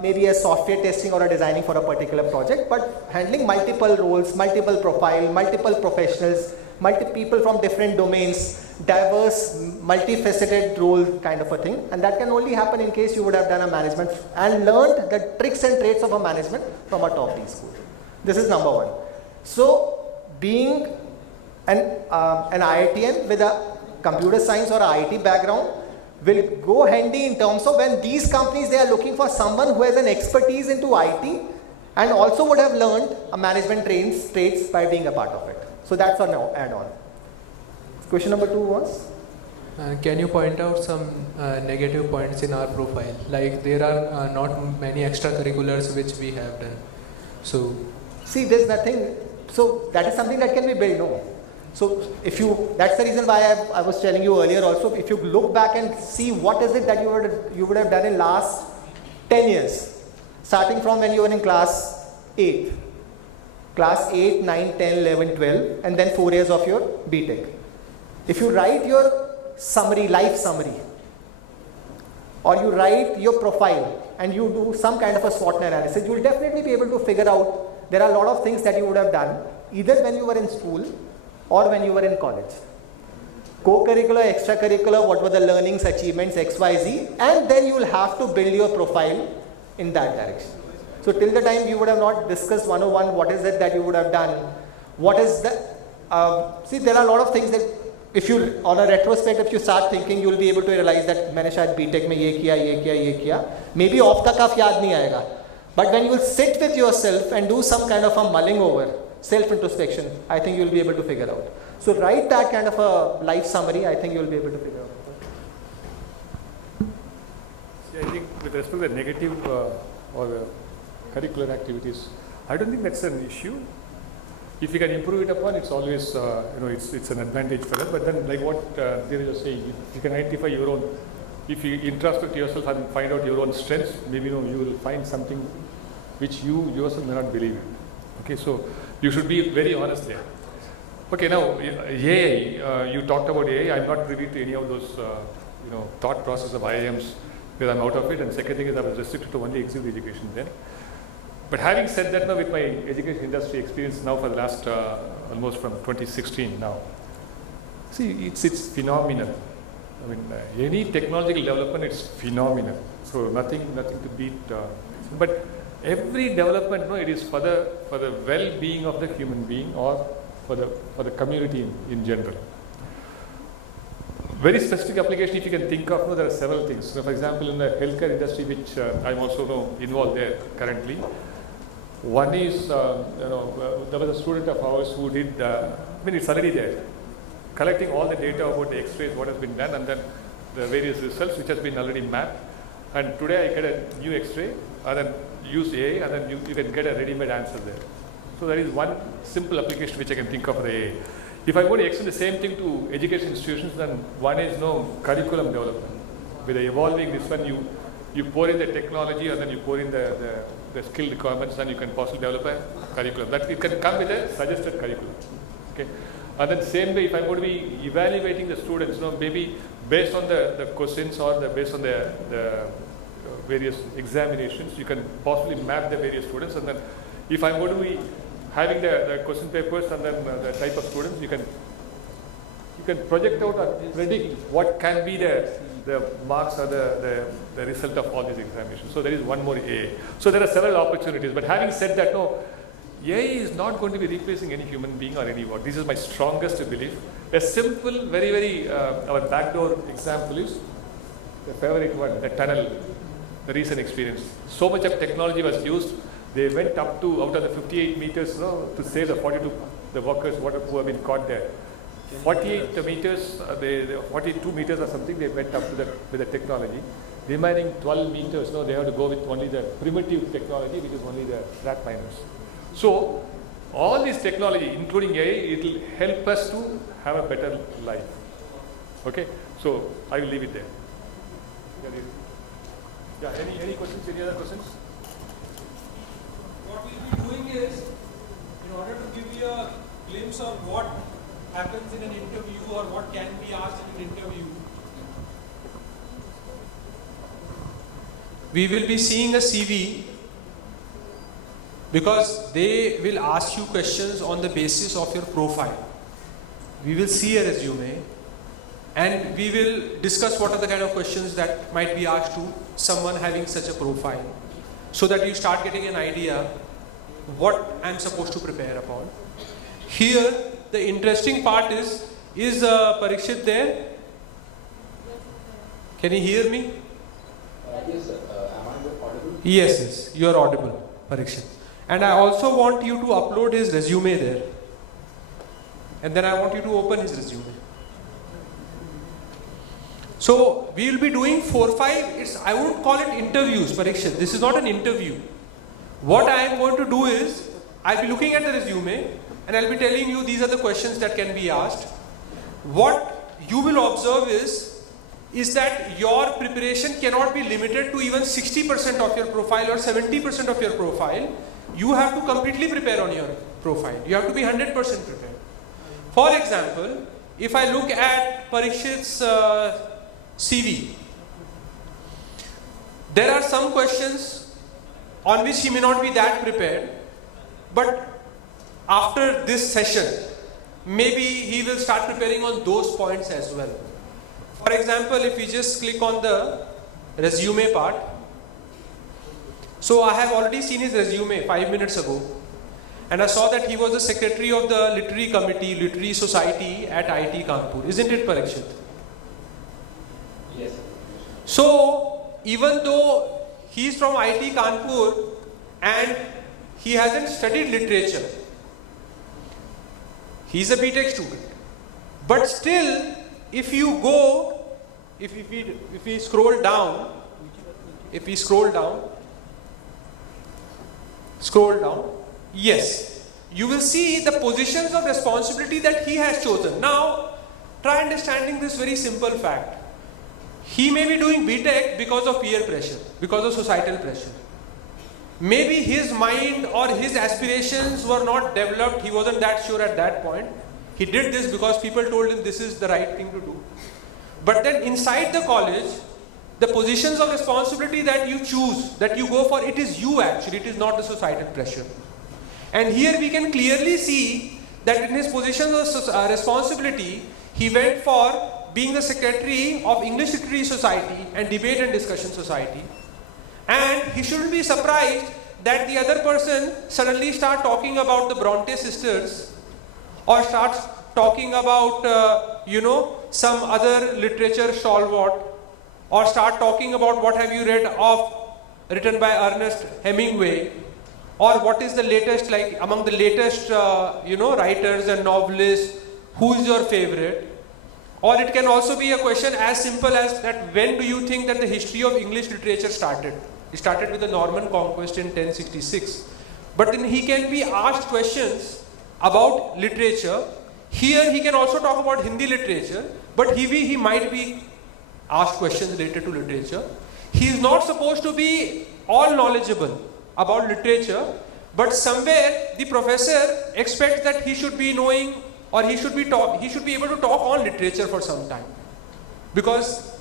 maybe a software testing or a designing for a particular project, but handling multiple roles, multiple profile, multiple professionals, multiple people from different domains, diverse, multifaceted role kind of a thing, and that can only happen in case you would have done a management and learned the tricks and traits of a management from a top D school. This is number one. So being an IITian with a computer science or a IT background will go handy in terms of when these companies, they are looking for someone who has an expertise into IT and also would have learned a management traits by being a part of it. So that's an add-on. Question number 2 was? Can you point out some negative points in our profile? Like there are not many extracurriculars which we have done. So see, there's nothing. So that is something that can be built. No. So if you, that's the reason why I was telling you earlier also, if you look back and see what is it that you would have done in last 10 years, starting from when you were in class 8, 9, 10, 11, 12, and then 4 years of your BTech. If you write your summary, life summary, or you write your profile and you do some kind of a SWOT analysis, you will definitely be able to figure out there are a lot of things that you would have done either when you were in school or when you were in college. Co-curricular, extracurricular, what were the learnings, achievements, XYZ, and then you will have to build your profile in that direction. So till the time you would have not discussed 101, what is it that you would have done, what is the, see there are a lot of things that if you, on a retrospect, if you start thinking, you will be able to realize that मैंने शायद BTech में ये किया, maybe off the cuff याद नहीं आएगा. But when you will sit with yourself and do some kind of a mulling over, self-introspection, I think you will be able to figure out. So write that kind of a life summary, I think you will be able to figure out. See, I think with respect to the negative or the curricular activities, I don't think that's an issue. If you can improve it upon, it's always, it's an advantage for us. But then, like what Dheeraj was saying, if you can identify your own, if you introspect yourself and find out your own strengths, maybe you will find something which you yourself may not believe in. Okay, so you should be very honest there. Okay, now AI, you talked about AI. I'm not privy to any of those, thought process of IIMs because I'm out of it. And second thing is I was restricted to only executive education then. But having said that, now with my education industry experience now for the last almost from 2016 now, see, it's phenomenal. I mean, any technological development, it's phenomenal. So nothing to beat. But every development, it is for the well-being of the human being or for the community in general. Very specific application, if you can think of, there are several things. So for example, in the healthcare industry, which I'm also involved there currently. One is, there was a student of ours who did, it's already there, collecting all the data about the X-rays, what has been done, and then the various results which has been already mapped. And today I get a new X-ray, and then use AI, and then you can get a ready-made answer there. So that is one simple application which I can think of for the AI. If I go to extend the same thing to education institutions, then one is curriculum development. With the evolving this one, you pour in the technology, and then you pour in the skill requirements, and you can possibly develop a curriculum. That it can come with a suggested curriculum. Okay. And then same way, if I'm going to be evaluating the students, maybe based on the questions or based on the various examinations, you can possibly map the various students. And then if I'm going to be having the question papers and then the type of students, you can project out or predict what can be the marks or the result of all these examinations. So there is one more AI. So there are several opportunities. But having said that, no, AI is not going to be replacing any human being or any word. This is my strongest belief. A simple, very, very, our backdoor example is the favorite one, the tunnel, the recent experience. So much of technology was used. They went up to, out of the 58 meters, to save the 42, the workers who have been caught there. 48 meters, 42 meters or something, they went up to with the technology. Remaining 12 meters, they have to go with only the primitive technology, which is only the rat miners. So, all this technology, including AI, it will help us to have a better life. Okay? So, I will leave it there. Yeah, any questions? Any other questions? What we'll be doing is, in order to give you a glimpse of what happens in an interview or what can be asked in an interview, we will be seeing a CV, because they will ask you questions on the basis of your profile. We will see a resume and we will discuss what are the kind of questions that might be asked to someone having such a profile, so that you start getting an idea what I'm supposed to prepare upon. Here, the interesting part is Parikshit there? Can you hear me? Yes, sir. Am I audible? Yes, you are audible, Parikshit. And I also want you to upload his resume there. And then I want you to open his resume. So, we will be doing 4 or 5, I wouldn't call it interviews, Parikshit. This is not an interview. What I am going to do is, I'll be looking at the resume and I'll be telling you these are the questions that can be asked. What you will observe is that your preparation cannot be limited to even 60% of your profile or 70% of your profile. You have to completely prepare on your profile. You have to be 100% prepared. For example, if I look at Parikshit's CV, there are some questions on which he may not be that prepared, but after this session, maybe he will start preparing on those points as well. For example, if we just click on the resume part, so I have already seen his resume 5 minutes ago, and I saw that he was the secretary of the Literary Committee, Literary Society at IIT Kanpur. Isn't it, Parikshit? Yes. So, even though he is from IIT Kanpur and he hasn't studied literature, he is a BTech student. But still, if you go, if we scroll down, yes, you will see the positions of responsibility that he has chosen. Now, try understanding this very simple fact. He may be doing BTech because of peer pressure, because of societal pressure. Maybe his mind or his aspirations were not developed, he wasn't that sure at that point. He did this because people told him this is the right thing to do. But then inside the college, the positions of responsibility that you choose, that you go for, it is you actually, it is not the societal pressure. And here we can clearly see that in his positions of responsibility, he went for being the secretary of English Literary Society and Debate and Discussion Society. And he shouldn't be surprised that the other person suddenly start talking about the Bronte sisters or starts talking about, some other literature stalwart, or start talking about what have you read of written by Ernest Hemingway, or what is the latest, like among the latest, writers and novelists, who is your favorite? Or it can also be a question as simple as that, when do you think that the history of English literature started? It started with the Norman conquest in 1066. But then he can be asked questions about literature. Here he can also talk about Hindi literature, but he might be asked questions related to literature. He is not supposed to be all knowledgeable about literature, but somewhere the professor expects that he should be knowing or he should be able to talk on literature for some time, because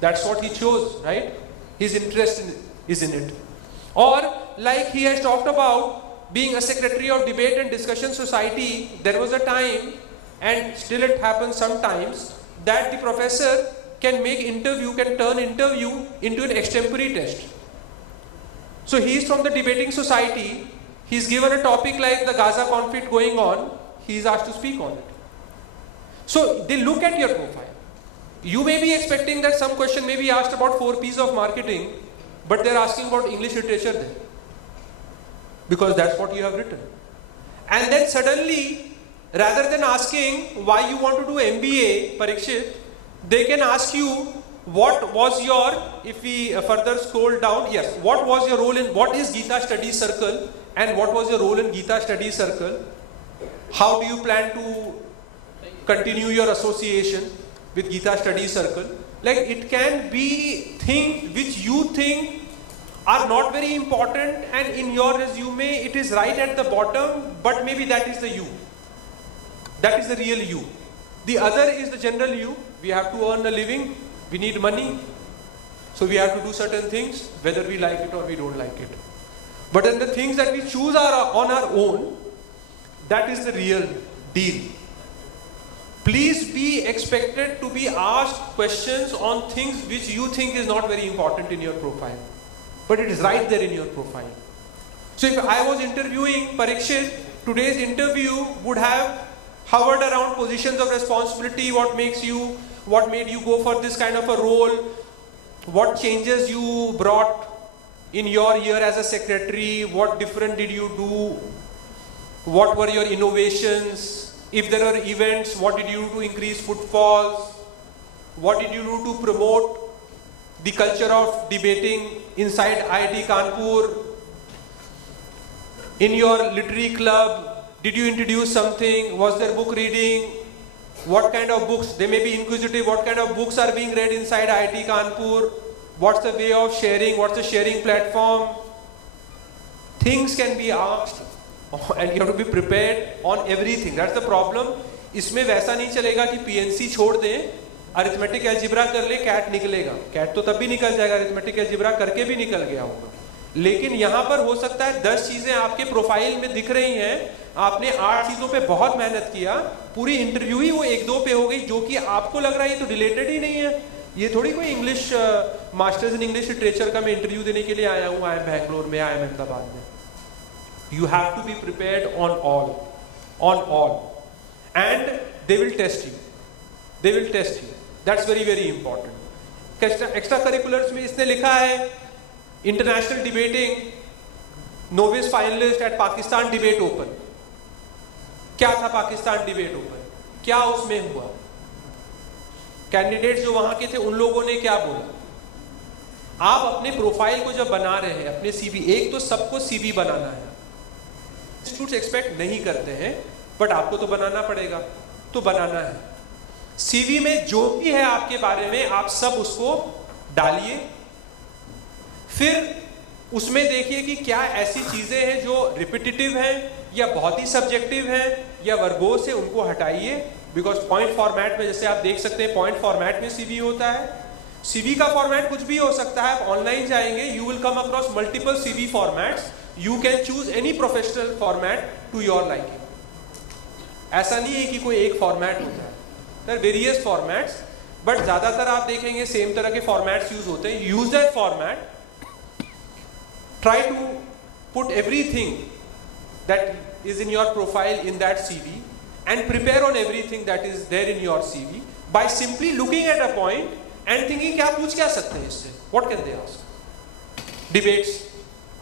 that's what he chose, right? His interest is in it. Or like he has talked about being a secretary of debate and discussion society, there was a time, and still it happens sometimes, that the professor can turn interview into an extempore test. So he is from the debating society, he's given a topic like the Gaza conflict going on, he is asked to speak on it. So they look at your profile. You may be expecting that some question may be asked about 4 P's of marketing, but they're asking about English literature there, because that's what you have written. And then suddenly, rather than asking why you want to do MBA, Parikshit, they can ask you, what was your, if we further scroll down, yes, what was your role in, what is Gita Studies Circle, and what was your role in Gita Studies Circle? How do you plan to continue your association with Gita Studies Circle? Like, it can be things which you think are not very important, and in your resume it is right at the bottom, but maybe that is the you. That is the real you. The other is the general you. We have to earn a living, we need money, so we have to do certain things, whether we like it or we don't like it. But then the things that we choose are on our own, that is the real deal. Please be expected to be asked questions on things which you think is not very important in your profile, but it is right there in your profile. So if I was interviewing Parikshit, today's interview would have hovered around positions of responsibility, what made you go for this kind of a role, what changes you brought in your year as a secretary, what different did you do, what were your innovations, if there are events, what did you do to increase footfalls, what did you do to promote the culture of debating inside IIT Kanpur, in your literary club, did you introduce something, was there book reading, what kind of books, they may be inquisitive, what kind of books are being read inside IIT Kanpur, what's the way of sharing, what's the sharing platform. Things can be asked and you have to be prepared on everything. That's the problem. इसमें वैसा नहीं चलेगा कि PNC छोड़ दें, arithmetic algebra कर ले, cat निकलेगा. कैट तो तब भी निकल जाएगा, अरिथमेटिक एल्जिब्रा करके भी निकल गया होगा. लेकिन यहाँ पर हो सकता है 10 चीजें आपके प्रोफाइल में दिख रही हैं, आपने 8 चीजों पे बहुत मेहनत किया, पूरी इंटरव्यू ही वो 1-2 पे हो गई, जो कि आपको लग रहा है ये तो रिलेटेड ही नहीं है. ये थोड़ी कोई English masters in English literature का मैं इंटरव्यू देने के लिए आया हूँ, आई एम बैंगलोर में, आई एम अहमदाबाद में. You have to be prepared on all, and they will test you. They will test you. That's very, very important. Extra curriculars में इसने लिखा है international debating novice finalist at Pakistan Debate Open. क्या था Pakistan debate open, क्या उसमें हुआ, candidates जो वहां के थे उन लोगों ने क्या बोला. आप अपने प्रोफाइल को जब बना रहे हैं, अपने सीवी, एक तो सबको सीवी बनाना है, इंस्टीट्यूट्स एक्सपेक्ट नहीं करते हैं, बट आपको तो बनाना पड़ेगा, तो बनाना है. सीवी में जो भी है आपके बारे में आप सब उसको डालिए. फिर उसमें देखिए कि क्या ऐसी चीजें हैं जो रिपीटिटिव हैं या बहुत ही सब्जेक्टिव हैं या वर्बोस है, उनको हटाइए. बिकॉज पॉइंट फॉर्मेट में, जैसे आप देख सकते हैं, पॉइंट फॉर्मेट में सीवी होता है. सीवी का फॉर्मेट कुछ भी हो सकता है. आप ऑनलाइन जाएंगे, you will come across multiple CV formats. You can choose any professional format to your liking. ऐसा नहीं है कि कोई एक फॉर्मेट होता है. There are various formats, but ज़्यादातर आप देखेंगे सेम तरह के फॉर्मेट्स यूज होते हैं. Use that format. Try to put everything that is in your profile in that CV and prepare on everything that is there in your CV by simply looking at a point and thinking क्या पूछ क्या सकते हैं इससे. What can they ask? Debates.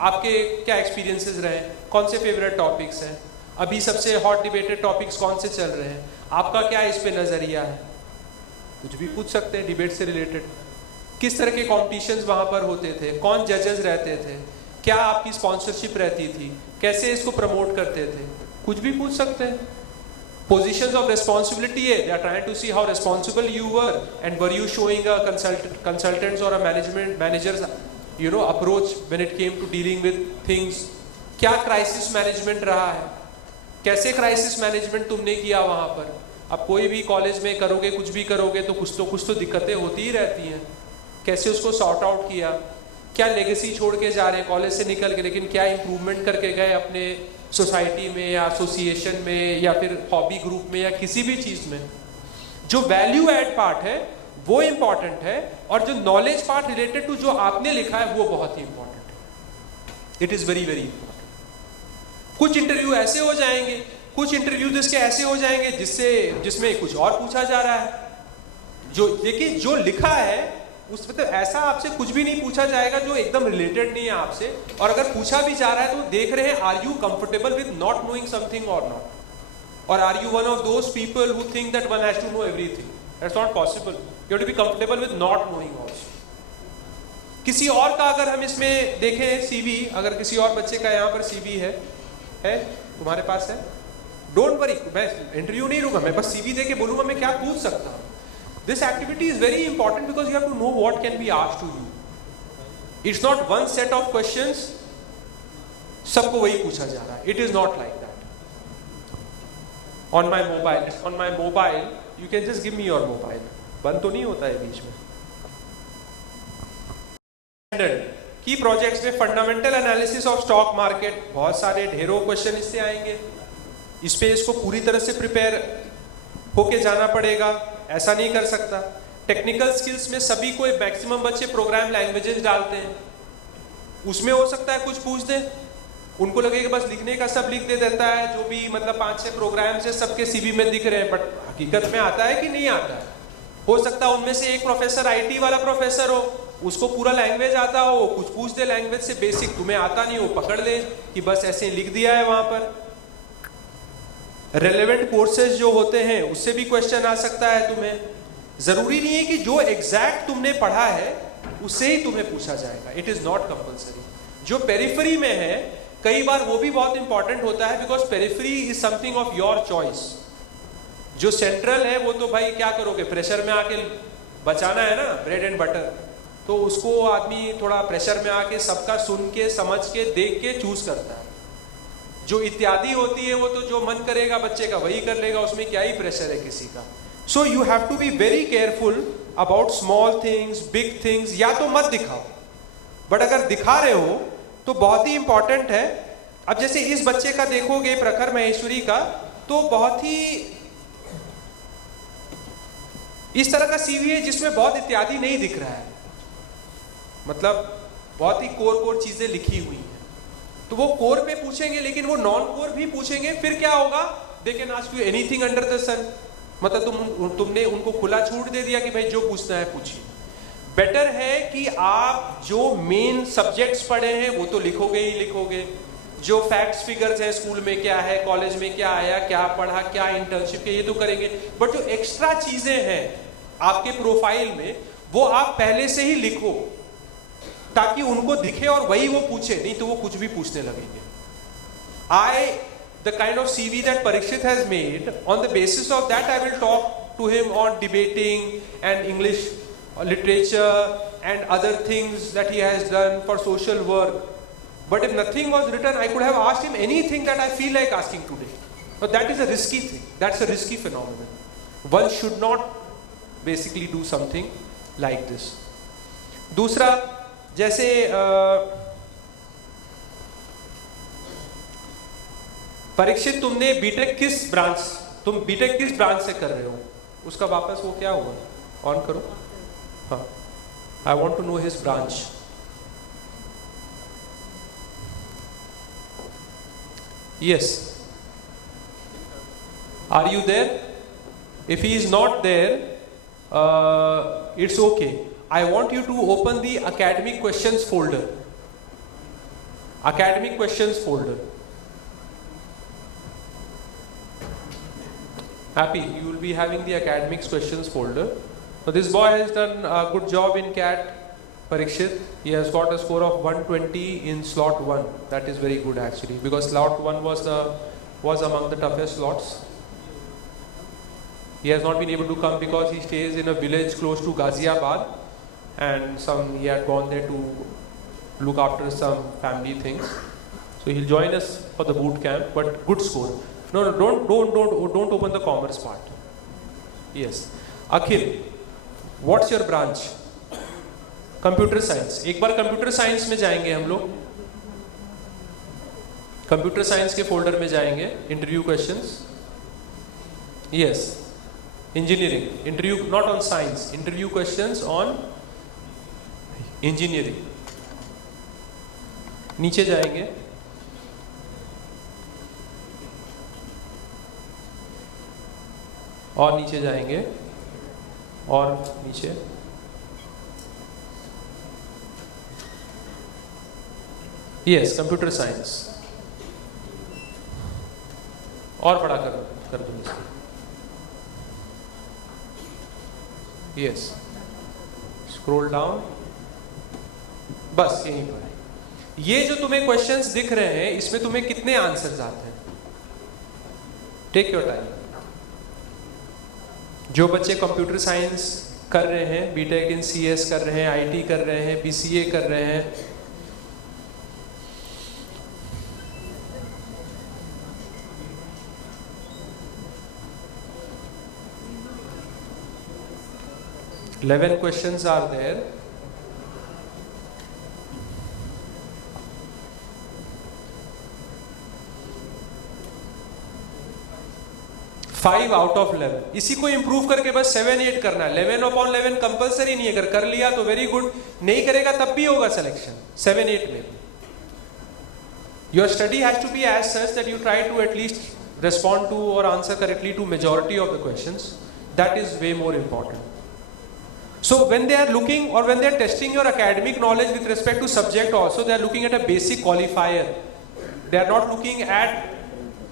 आपके क्या experiences रहे, कौन से फेवरेट टॉपिक्स हैं, अभी सबसे हॉट डिबेटेड टॉपिक्स कौन से चल रहे हैं, आपका क्या इस पे नजरिया है, कुछ भी पूछ सकते हैं डिबेट से रिलेटेड. किस तरह के कॉम्पिटिशन्स वहाँ पर होते थे, कौन जजेस रहते थे, क्या आपकी स्पॉन्सरशिप रहती थी, कैसे इसको प्रमोट करते थे, कुछ भी पूछ सकते हैं. Positions of responsibility है, they are trying to see how responsible you were and were you showing a consultants or a manager's approach when it came to dealing with things. क्या crisis management रहा है, कैसे crisis management तुमने किया वहां पर? अब कोई भी कॉलेज में करोगे, कुछ भी करोगे तो कुछ तो दिक्कतें होती ही रहती हैं। कैसे उसको सॉर्ट आउट किया? क्या लेगेसी छोड़ के जा रहे हैं कॉलेज से निकल के, लेकिन क्या इंप्रूवमेंट करके गए अपने सोसाइटी में या एसोसिएशन में या फिर हॉबी ग्रुप में या किसी भी चीज में? जो वैल्यू एड पार्ट है वो इंपॉर्टेंट है, और जो नॉलेज पार्ट रिलेटेड टू जो आपने लिखा है वो बहुत ही इंपॉर्टेंट है। It is very very important. कुछ इंटरव्यू ऐसे हो जाएंगे, कुछ इंटरव्यू इसके ऐसे हो जाएंगे जिसमें कुछ और पूछा जा रहा है, जो देखिए जो लिखा है उसमें तो ऐसा आपसे कुछ भी नहीं पूछा जाएगा जो एकदम रिलेटेड नहीं है आपसे, और अगर पूछा भी जा रहा है तो देख रहे हैं are you comfortable with not knowing something और not, or are you one of those people who think that one has to know everything? That's not possible. You have to be comfortable with not knowing also. किसी और का अगर हम इसमें देखें CV, अगर किसी और बच्चे का यहाँ पर CV है तुम्हारे पास है, डोंट वरी, मैं इंटरव्यू नहीं लूंगा, मैं बस CV दे के बोलूंगा मैं क्या पूछ सकता हूँ. This activity is very important because you have to know what can be asked to you. It's not one set of questions, सबको वही पूछा जा रहा है. It is not like that. On my mobile, you can just give me your mobile. बंद तो नहीं होता है बीच में. की प्रोजेक्ट्स में fundamental analysis of stock market, बहुत सारे ढेरों क्वेश्चन इससे आएंगे. इस पे इसको पूरी तरह से प्रिपेयर होके जाना पड़ेगा, ऐसा नहीं कर सकता. टेक्निकल स्किल्स में सभी को मैक्सिमम बच्चे प्रोग्राम लैंग्वेजेस डालते हैं, उसमें हो सकता है कुछ पूछ दें, उनको लगेगा बस लिखने का सब लिख दे देता है, जो भी मतलब 5-6 प्रोग्राम से सबके CV में दिख रहे हैं, बट हकीकत में आता है कि नहीं आता है. हो सकता है उनमें से एक प्रोफेसर IT वाला प्रोफेसर हो, उसको पूरा लैंग्वेज आता हो, कुछ पूछ दे लैंग्वेज से बेसिक, तुम्हें आता नहीं हो, पकड़ ले कि बस ऐसे लिख दिया है वहां पर. रेलेवेंट कोर्सेज जो होते हैं उससे भी क्वेश्चन आ सकता है तुम्हें. जरूरी नहीं है कि जो एग्जैक्ट तुमने पढ़ा है उससे ही तुम्हें पूछा जाएगा. It is not compulsory. जो पेरिफेरी में है कई बार वो भी बहुत इंपॉर्टेंट होता है, because periphery is something of your choice. जो सेंट्रल है वो तो भाई क्या करोगे, प्रेशर में आके बचाना है ना, ब्रेड एंड बटर, तो उसको आदमी थोड़ा प्रेशर में आके सबका सुन के समझ के देख के चूज करता है. जो इत्यादि होती है वो तो जो मन करेगा बच्चे का वही कर लेगा, उसमें क्या ही प्रेशर है किसी का. So you have to be very careful about small things, big things. या तो मत दिखाओ, बट अगर दिखा रहे हो तो बहुत ही इंपॉर्टेंट है. अब जैसे इस बच्चे का देखोगे प्रखर महेश्वरी का, तो बहुत ही इस तरह का CV है जिसमें बहुत इत्यादि नहीं दिख रहा है, मतलब बहुत ही कोर चीजें लिखी हुई हैं. तो वो कोर पे पूछेंगे, लेकिन वो नॉन कोर भी पूछेंगे. फिर क्या होगा, they can ask you anything under the sun. मतलब तुमने उनको खुला छूट दे दिया कि भाई जो पूछना है पूछिए. बेटर है कि आप जो मेन सब्जेक्ट्स पढ़े हैं वो तो लिखोगे ही लिखोगे. जो फैक्ट्स फिगर्स हैं, स्कूल में क्या है, कॉलेज में क्या आया, क्या पढ़ा, क्या इंटर्नशिप के, ये तो करेंगे. बट जो एक्स्ट्रा चीजें हैं आपके प्रोफाइल में वो आप पहले से ही लिखो, ताकि उनको दिखे और वही वो पूछे, नहीं तो वो कुछ भी पूछने लगेंगे. The kind of CV that Parikshit has made, on the basis of that I will talk to him on debating and English literature and other things that he has done for social work. But if nothing was written, I could have asked him anything that I feel like asking today. But that is a risky thing. That's a risky phenomenon. One should not basically do something like this. दूसरा, जैसे परीक्षित तुमने BTech किस branch से कर रहे हो, उसका वापस वो क्या हुआ, ऑन करो. हाँ, I want to know his branch. Yes, are you there? If he is not there, it's okay. I want you to open the academic questions folder. Academic questions folder. Happy, you will be having the academics questions folder. So this boy has done a good job in CAT, Parikshit. He has got a score of 120 in slot 1. That is very good actually, because slot 1 was among the toughest slots. He has not been able to come because he stays in a village close to Ghaziabad, and he had gone there to look after some family things. So he'll join us for the boot camp, but good score. No, don't open the commerce part. Yes. Akhil, what's your branch? Computer science. एक बार computer science में जाएंगे हम लोग. Computer science के folder में जाएंगे. Interview questions. Yes. Engineering. Interview not on science. Interview questions on engineering. नीचे जाएंगे. और नीचे जाएंगे. और नीचे. Yes, computer science. और बड़ा कर दो इसको. यस. Scroll down. बस यहीं पर. ये जो तुम्हें क्वेश्चंस दिख रहे हैं, इसमें तुम्हें कितने आंसर्स आते हैं? Take your time. जो बच्चे कंप्यूटर साइंस कर रहे हैं, बीटेक इन सीएस कर रहे हैं, आईटी कर रहे हैं, बीसीए कर रहे हैं, $11 questions are there. Five out of 11. इसी को इंप्रूव करके बस 7-8 करना है. 11/11 कंपलसरी नहीं है. अगर कर लिया तो वेरी गुड, नहीं करेगा तब भी होगा सिलेक्शन 7-8 में. Your study has to be as such that you try to at least respond to or answer correctly to majority of the questions. That is way more important. So when they are looking or when they are testing your academic knowledge with respect to subject also, they are looking at a basic qualifier. They are not looking at,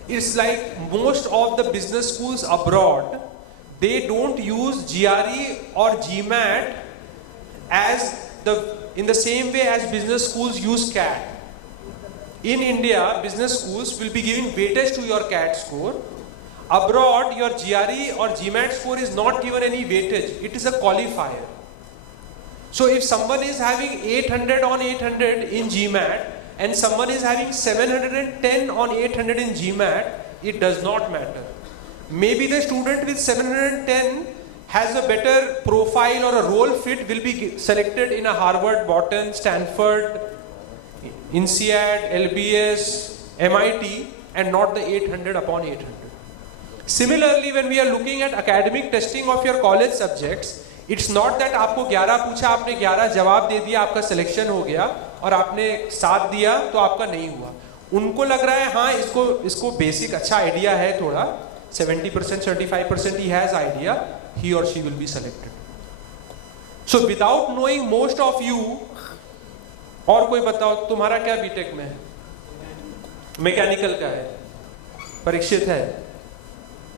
it's like most of the business schools abroad, they don't use GRE or GMAT as in the same way as business schools use CAT. In India, business schools will be giving weightage to your CAT score. Abroad, your GRE or GMAT score is not given any weightage. It is a qualifier. So if someone is having 800 on 800 in GMAT and someone is having 710 on 800 in GMAT, it does not matter. Maybe the student with 710 has a better profile or a role fit, will be selected in a Harvard, Wharton, Stanford, INSEAD, LBS, MIT, and not the 800 upon 800. Similarly, when we are looking at academic testing of your college subjects, it's not that आपको 11 पूछा, आपने 11 जवाब दे दिया, आपका selection हो गया, और आपने 7 दिया तो आपका नहीं हुआ. उनको लग रहा है हाँ इसको बेसिक अच्छा आइडिया है, थोड़ा 70%, 75% he has idea, he or she will be selected. So without knowing most of you, और कोई बताओ तुम्हारा क्या बीटेक में है? मैकेनिकल का है, परीक्षित है.